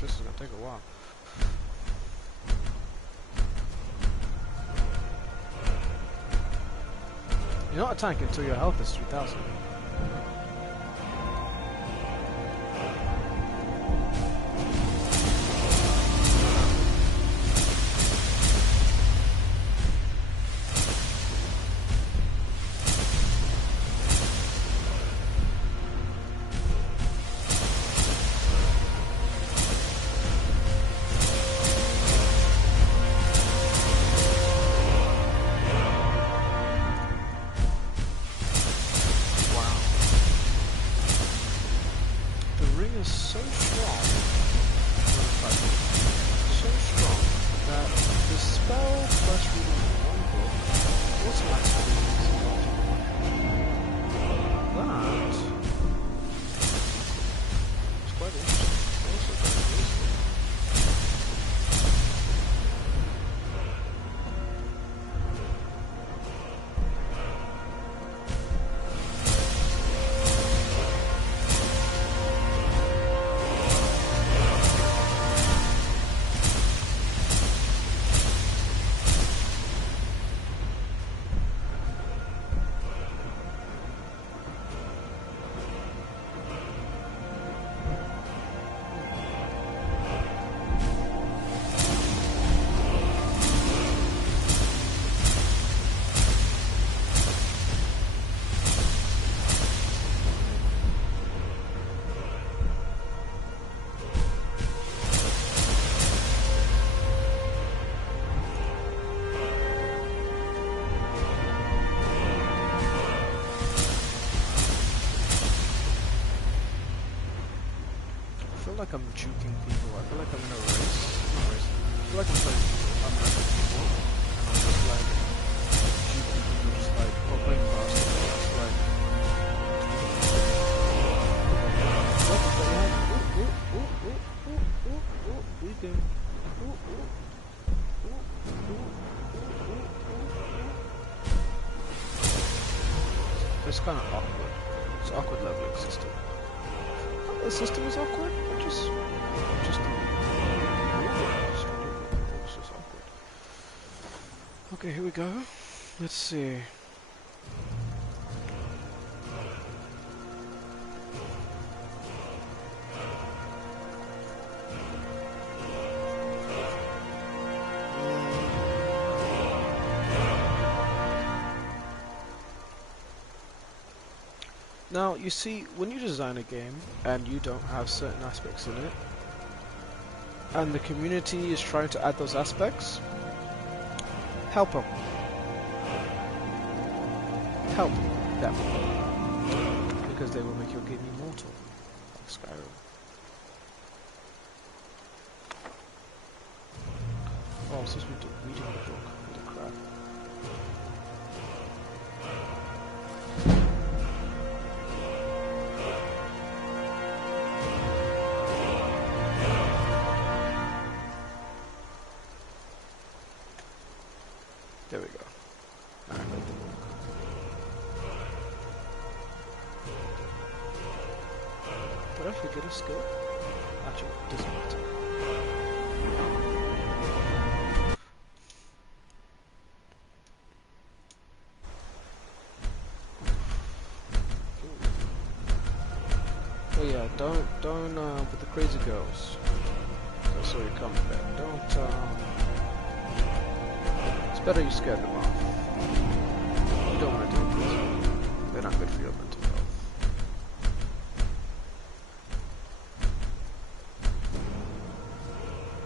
This is gonna take a while. You're not attacking until your health is 3,000. Wow. like I'm juking people. I feel like I'm in a race. Not a race. I feel like I'm playing American football, and I'm just like juking people, just like going faster. Just like. Weeping. It's kind of awkward. It's an awkward leveling system. The system is awkward. Just it's just awkward. Okay, here we go. Let's see. Now, you see, when you design a game and you don't have certain aspects in it, and the community is trying to add those aspects, help them. Help them. Because they will make your game immortal, like Skyrim. Oh, I'm supposed to be reading the book. What the crap. There we go. I read the book. Did I forget a skill? Actually, it doesn't matter. Oh yeah, don't with the crazy girls. I saw you coming back. Don't it's better you scare them off. You don't want to do it. They're not good for your mental health.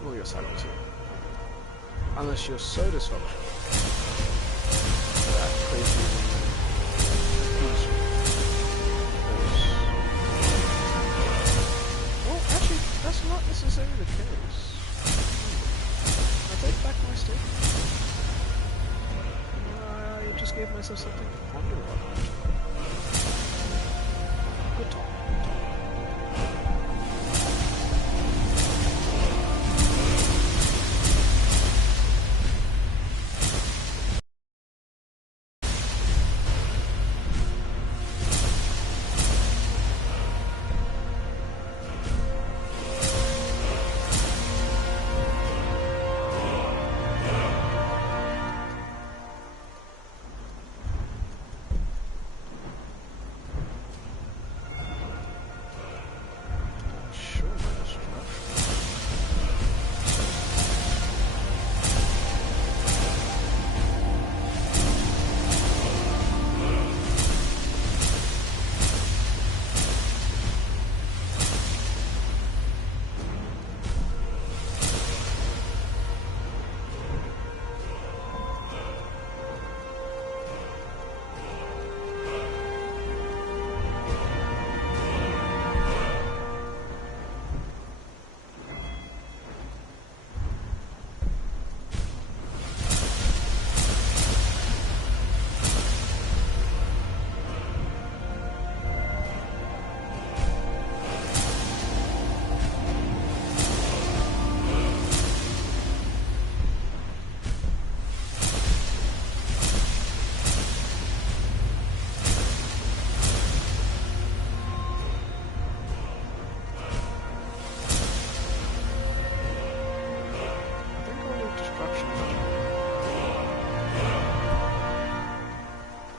Or your sanity. Unless you're so dysfunctional. That crazy abuse you. Well, actually, that's not necessarily the case. I take back my statement. I just gave myself something to ponder about. Good talk.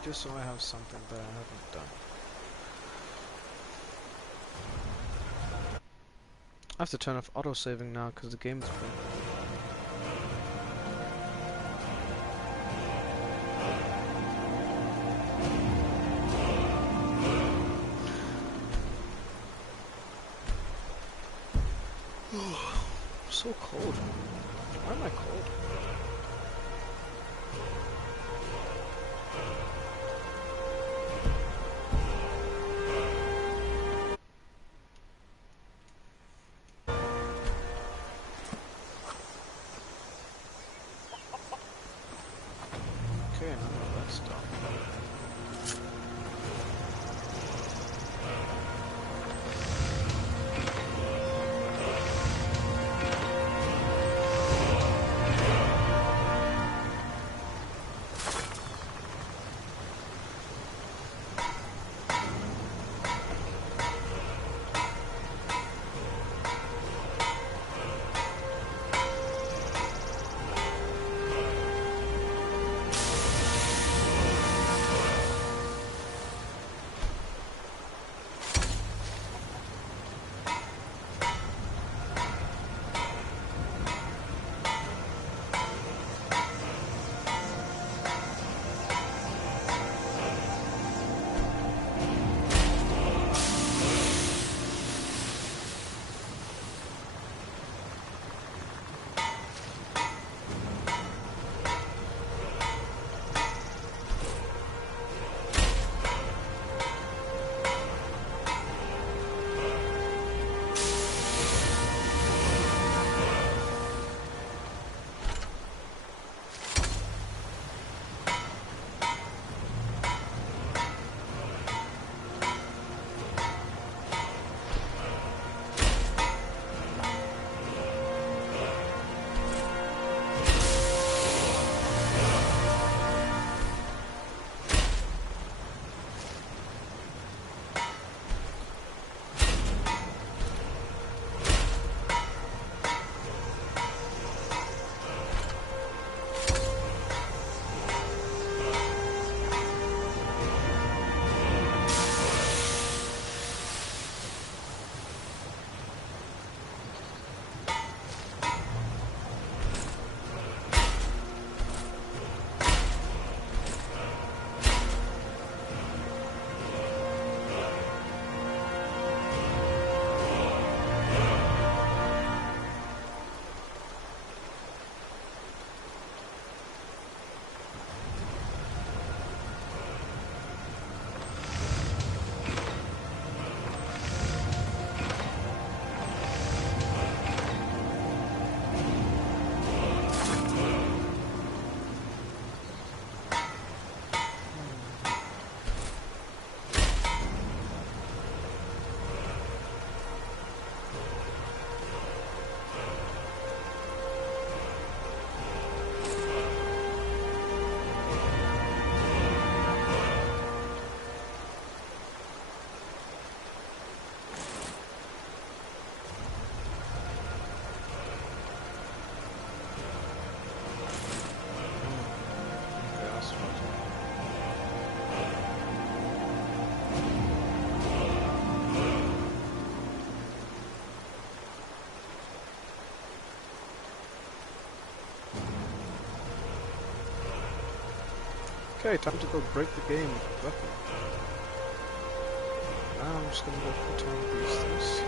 Just so I have something that I haven't done. I have to turn off auto-saving now because the game is broken. So cold. Why am I cold? Okay, now that's done. Okay, time to go break the game with a weapon. Now I'm just gonna go put on these things here.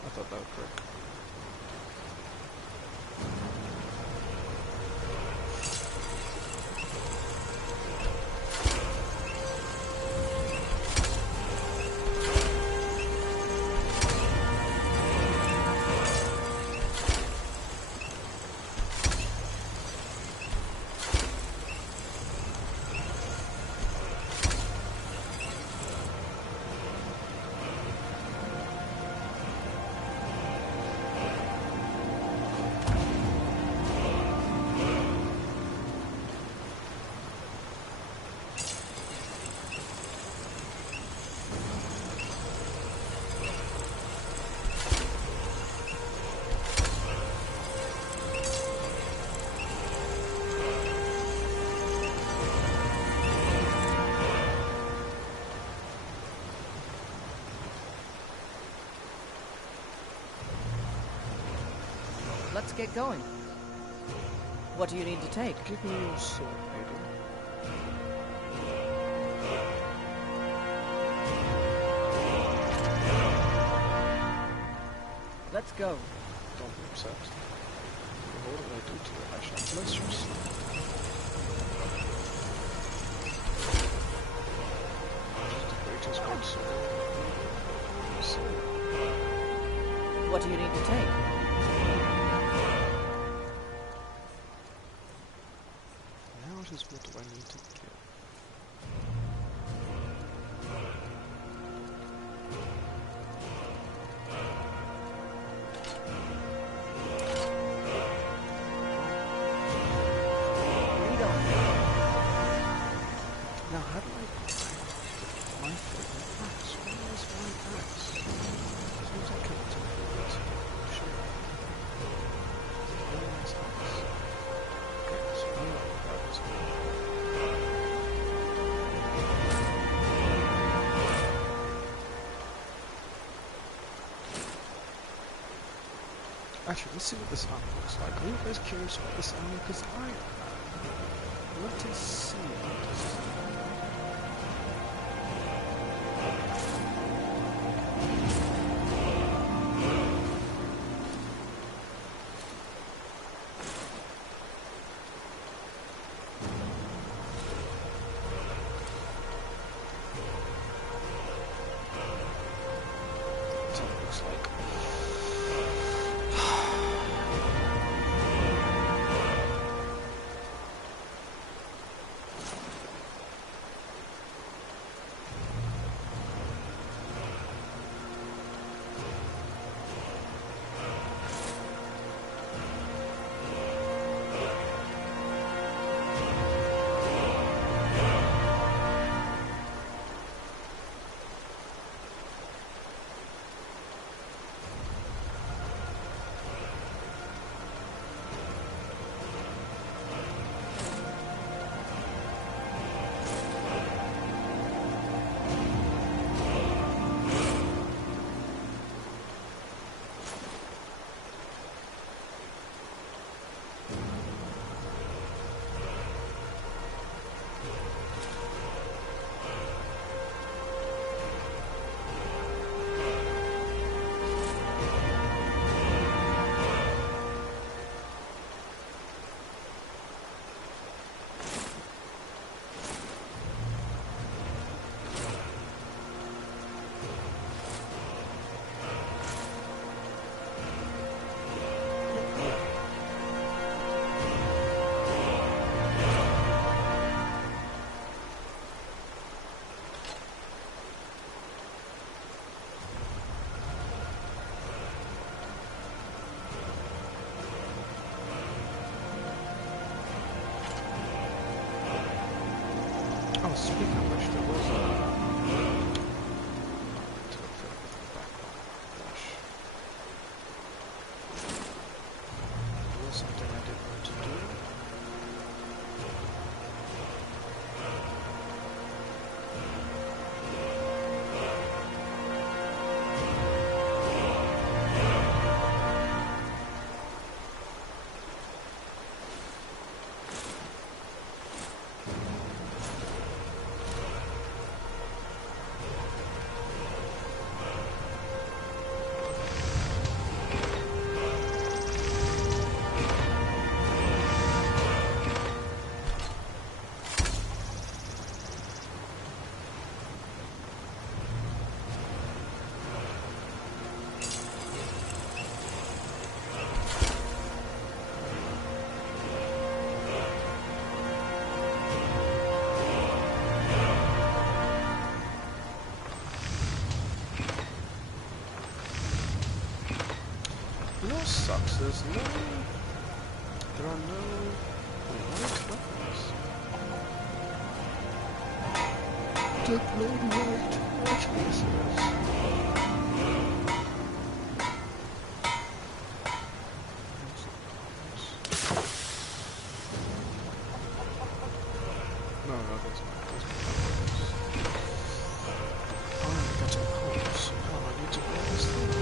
I thought that would work. Let's get going. What do you need to take? Give me your sword, lady. Let's go. Don't be obsessed. What do I do to it? I shall bless yourself. The greatest great soul. What do you need to take? Now it is what do I need to kill? Now, how do I buy my favorite axe? Where is my axe? Seems like it's a favorite. Sure. Very nice axe. Okay, so I know what that is. Actually, let's see what this armor looks like. Are you guys curious about this armor? Because I am. Let us see what this is. That's what it looks like. Oh, speaking of which, there was a... to the film in the background. Gosh. There was something I did want to do. You know what sucks? There are no light weapons. Deployed right. Actually, yes it is. No, there's not. Oh, I got some coins. Oh, I need to buy this thing.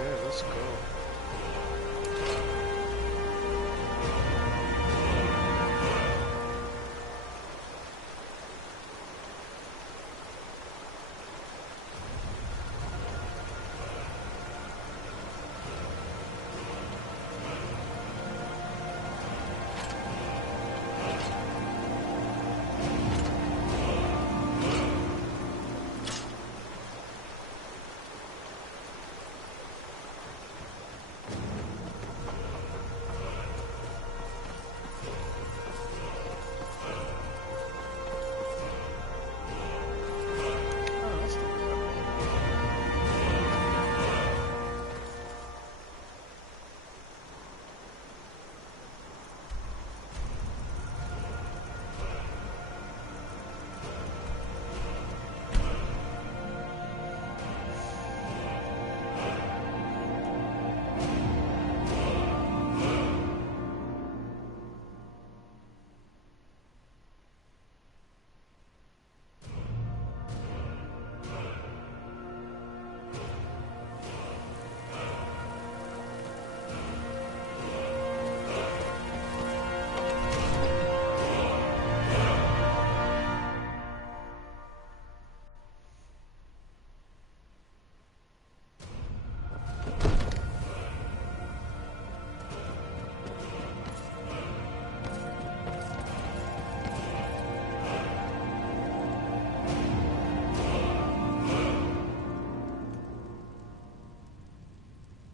Okay, let's go.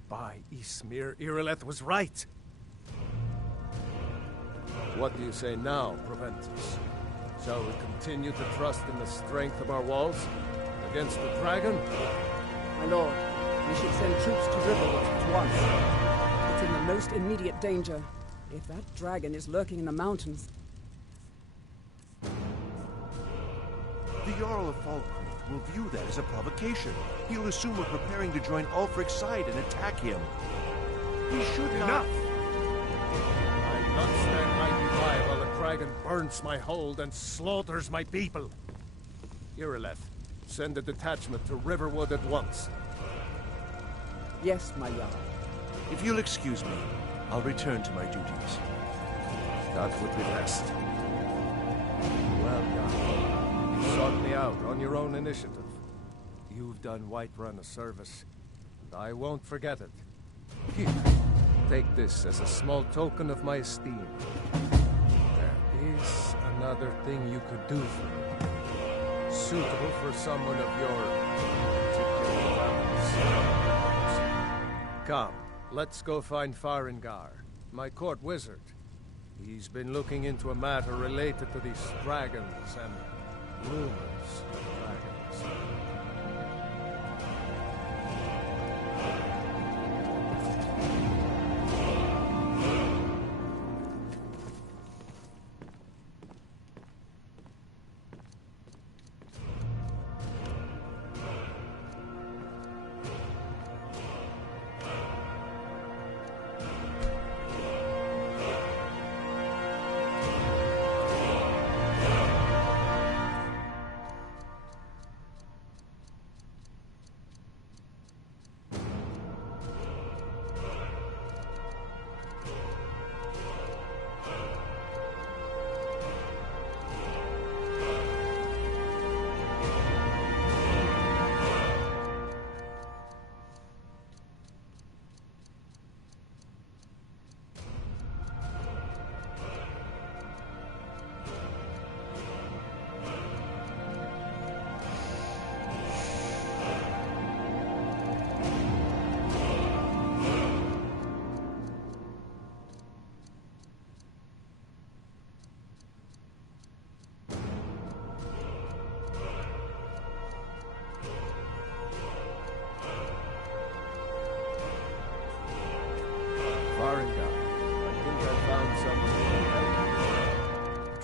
By Ysmir, Irileth was right. What do you say now, Proventus? Shall we continue to trust in the strength of our walls against the dragon? My lord, we should send troops to Riverwood at once. It's in the most immediate danger. If that dragon is lurking in the mountains... The Jarl of Falkreath will view that as a provocation. He'll assume we're preparing to join Ulfric's side and attack him. He should not... Enough! I'll not stand idly by while the dragon burns my hold and slaughters my people. Irileth, send a detachment to Riverwood at once. Yes, my Jarl. If you'll excuse me, I'll return to my duties. That would be best. Well done. You sought me out on your own initiative. You've done Whiterun a service, and I won't forget it. Here, take this as a small token of my esteem. There is another thing you could do for me, suitable for someone of your particular talents. Come, let's go find Farengar, my court wizard. He's been looking into a matter related to these dragons and rumors of dragons.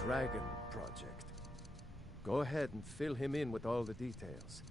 Dragon project. Go ahead and fill him in with all the details.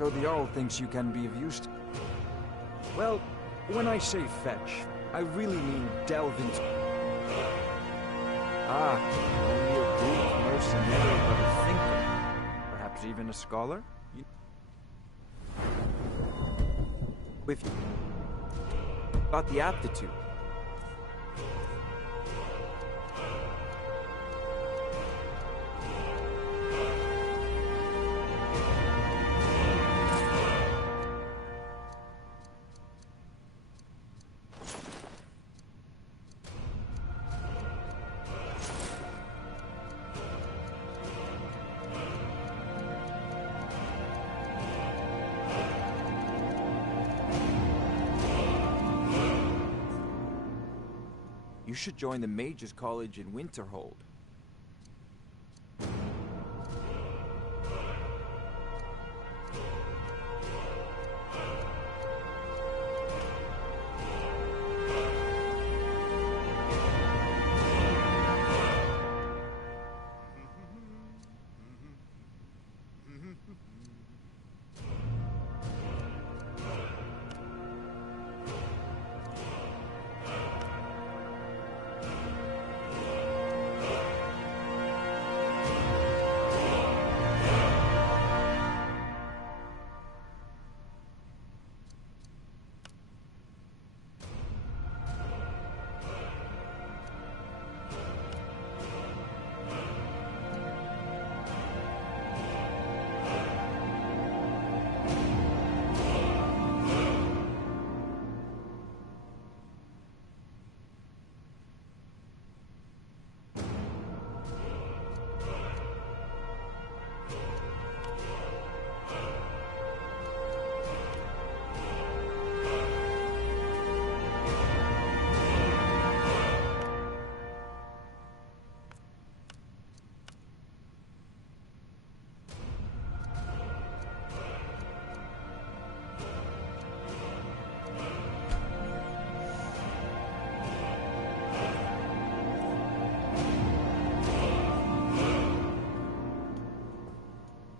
So the Jarl thinks you can be of use. Well, when I say fetch, I really mean delve into... Ah, only a brute mercenary, but a thinker. Perhaps even a scholar? If you got the aptitude. You should join the Mages College in Winterhold.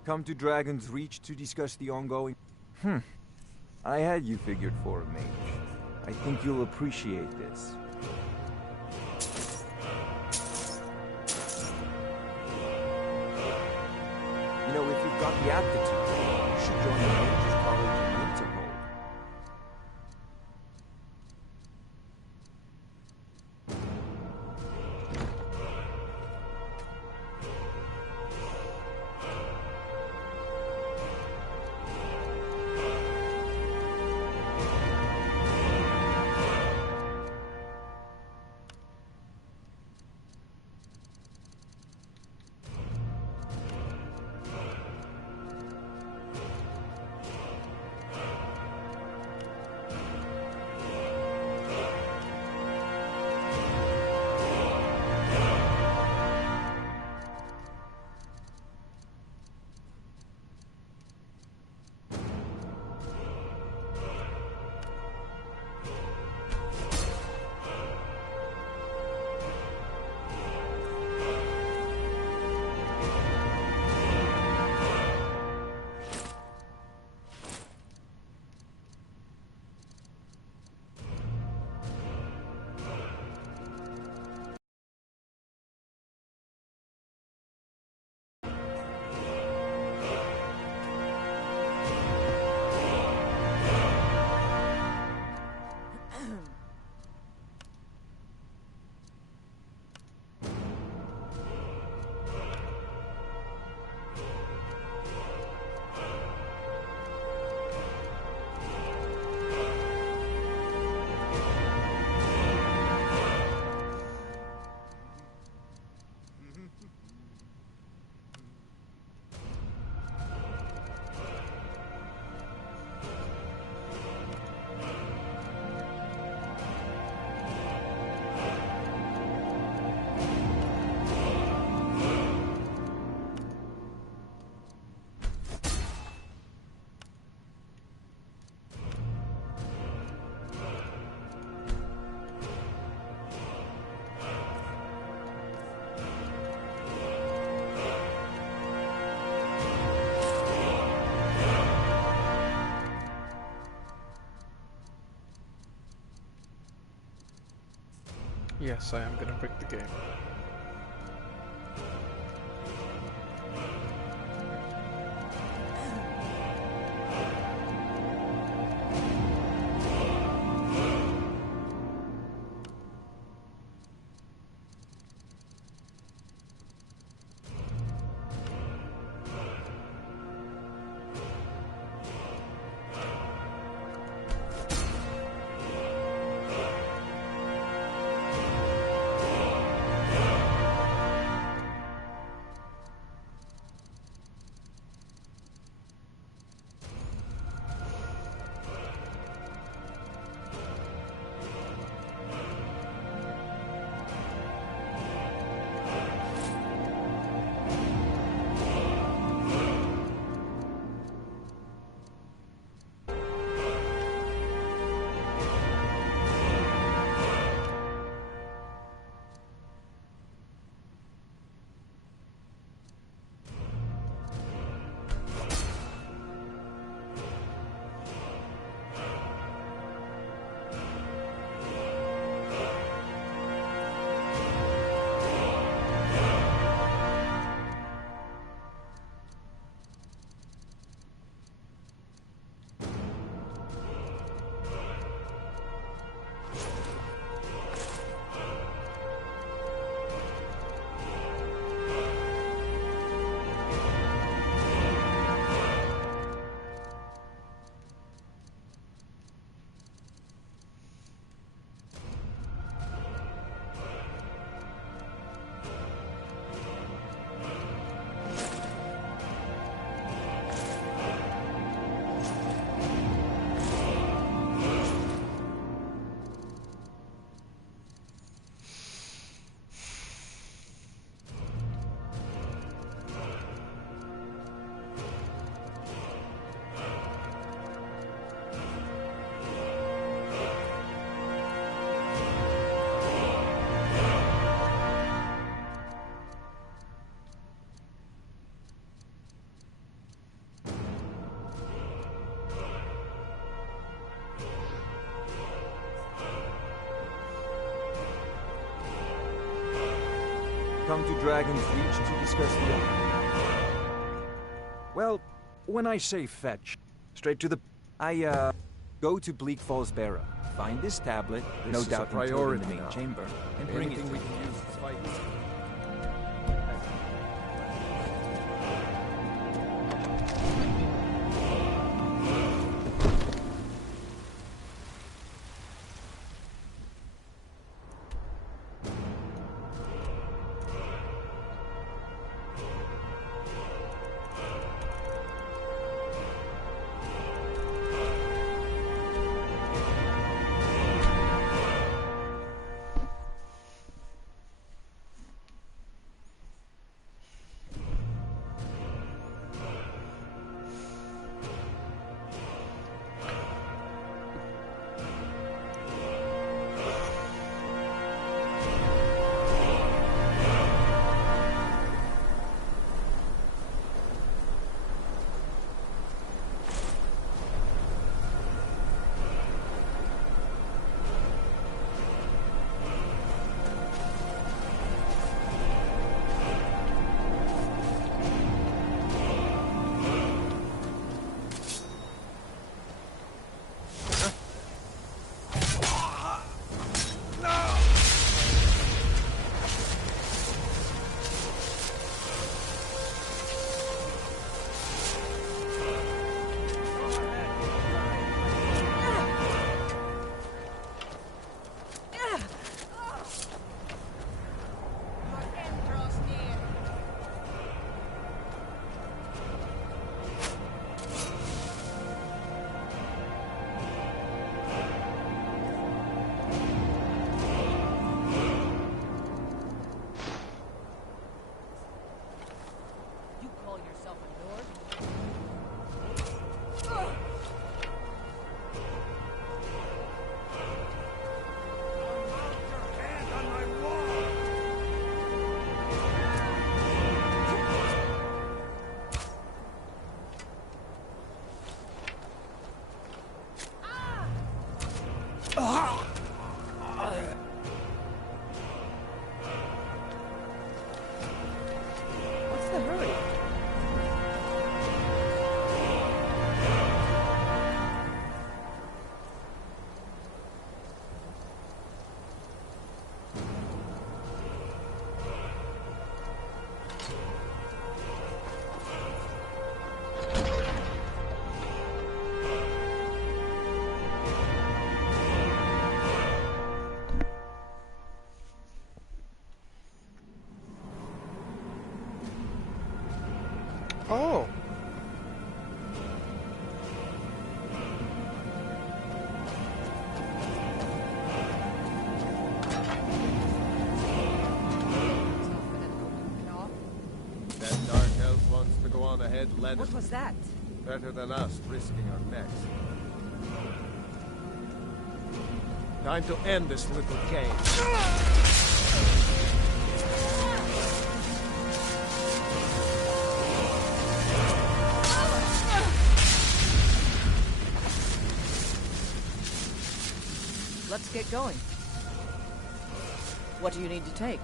Come to Dragon's Reach to discuss the ongoing... I had you figured for a mage. I think you'll appreciate this. You know, if you've got the aptitude, you should join the Mages College in Winterhold. Yes, I am gonna break the game. Come to Dragon's Reach to discuss the offer. Well, when I say fetch, straight to the... go to Bleak Falls Barrow, find this tablet, no doubt a priority in the main now. chamber, and bring Anything it to we me. can use to fight. dead Lennon. What was that? Better than us risking our necks. Time to end this little game. Let's get going. What do you need to take?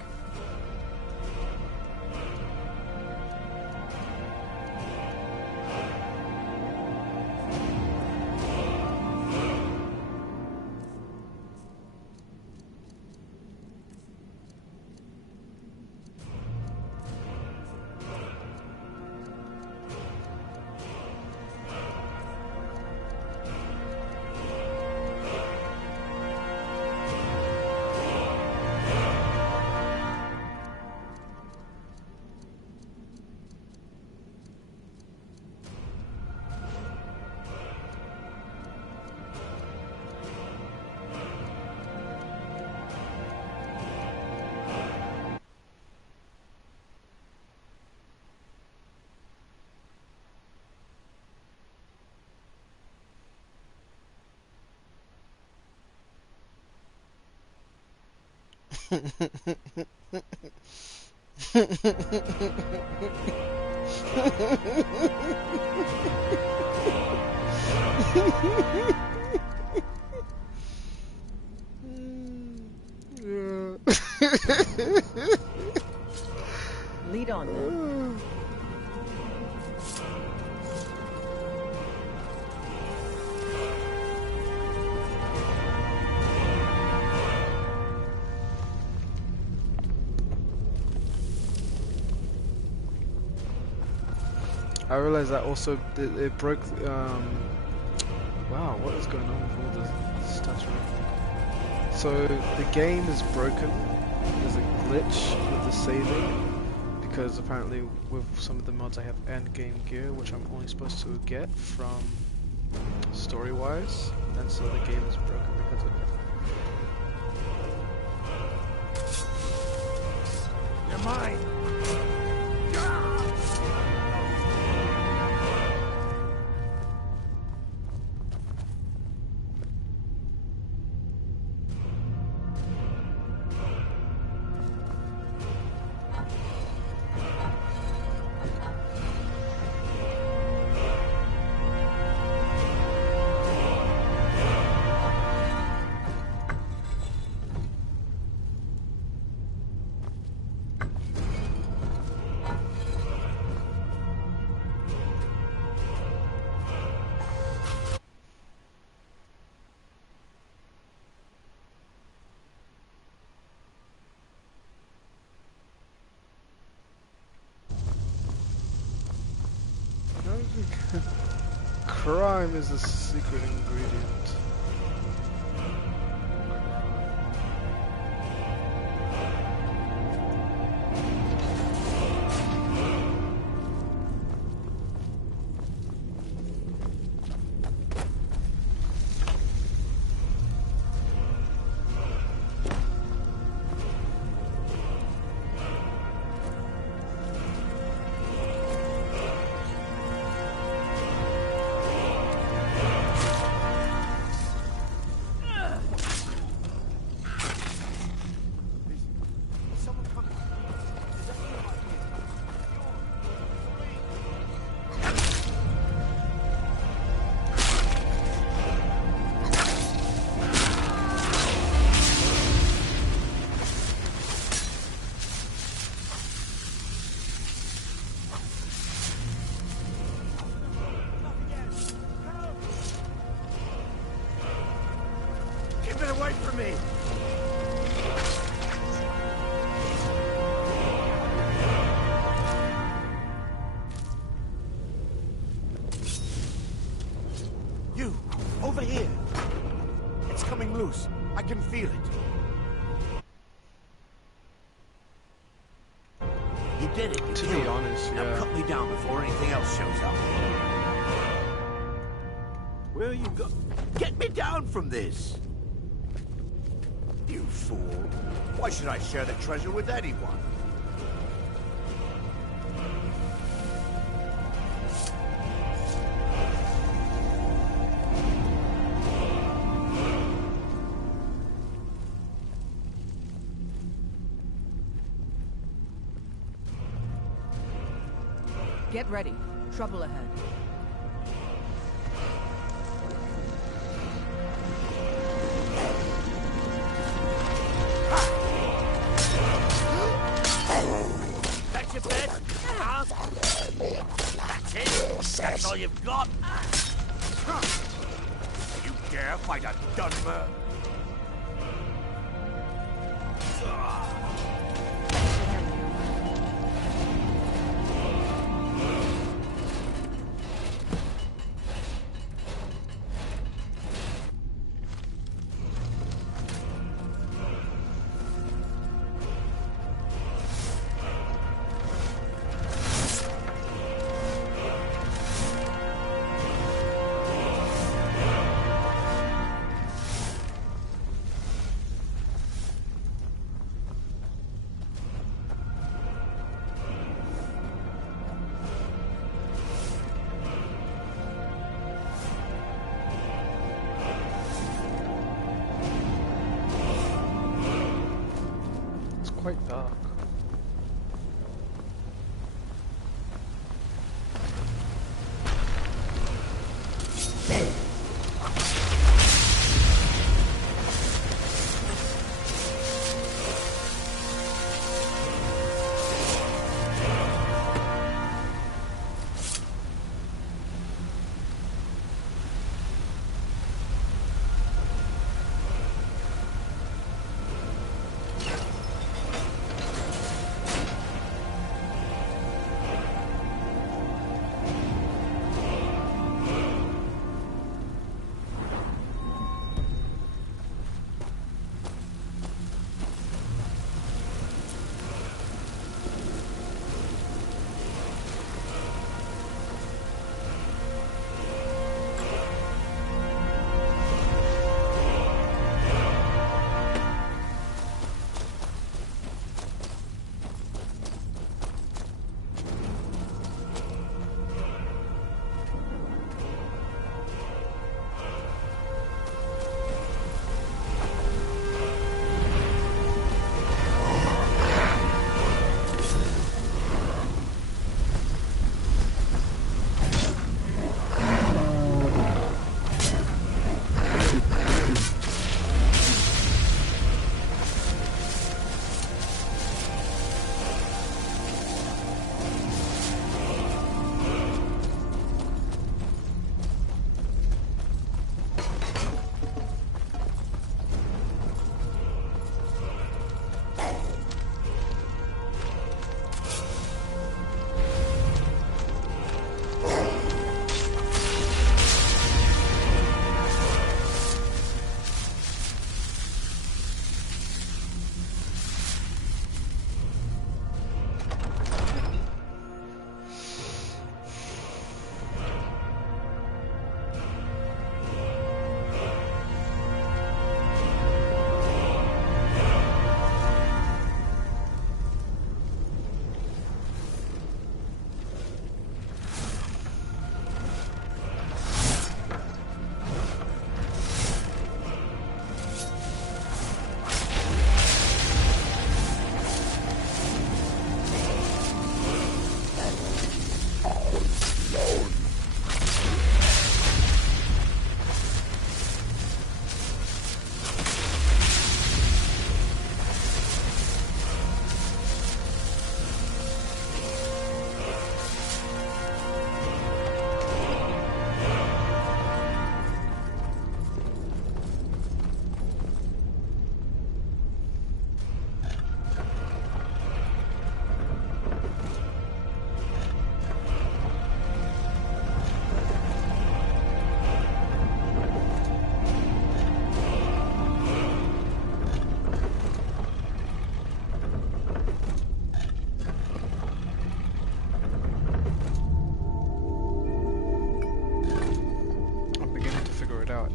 Lead on then. I realized that also it broke. Wow, what is going on with all this stuttering? So the game is broken. There's a glitch with the saving because apparently with some of the mods I have end game gear, which I'm only supposed to get from story-wise, and so the game is broken because of it. You're mine. Crime is a secret ingredient. Keep it away from me! You, over here. It's coming loose. I can feel it. You did it. To be honest, Now yeah. cut me down before anything else shows up. Where you go? Get me down from this! You fool. Why should I share the treasure with anyone? Get ready. Trouble ahead. That's your bed? Huh? That's it? That's all you've got? You dare fight a Dunmer? Quite dark.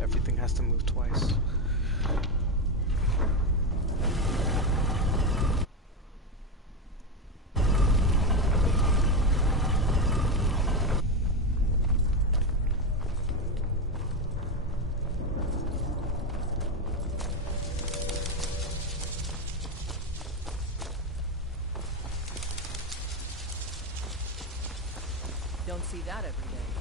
Everything has to move twice. don't see that every day.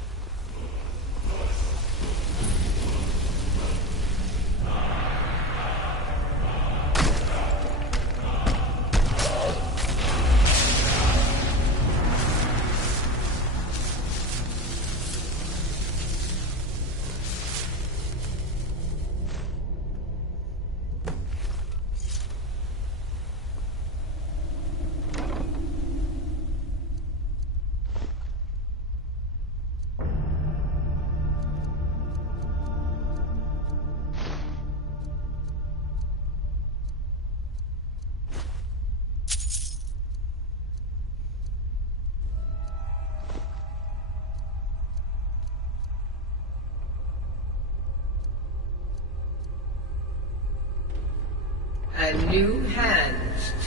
A new hand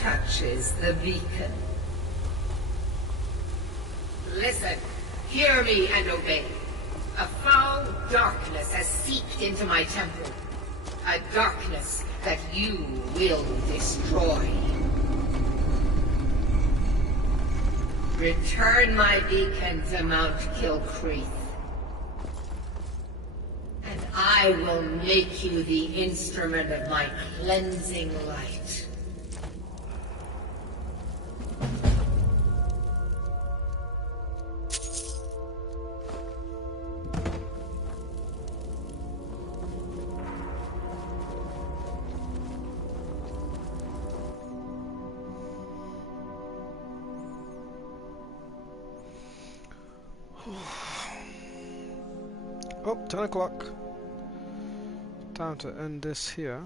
touches the beacon. Listen, hear me and obey. A foul darkness has seeped into my temple. A darkness that you will destroy. Return my beacon to Mount Kilcreath. And I will make you the instrument of my cleansing light. Oh, 10 o'clock. Time to end this here.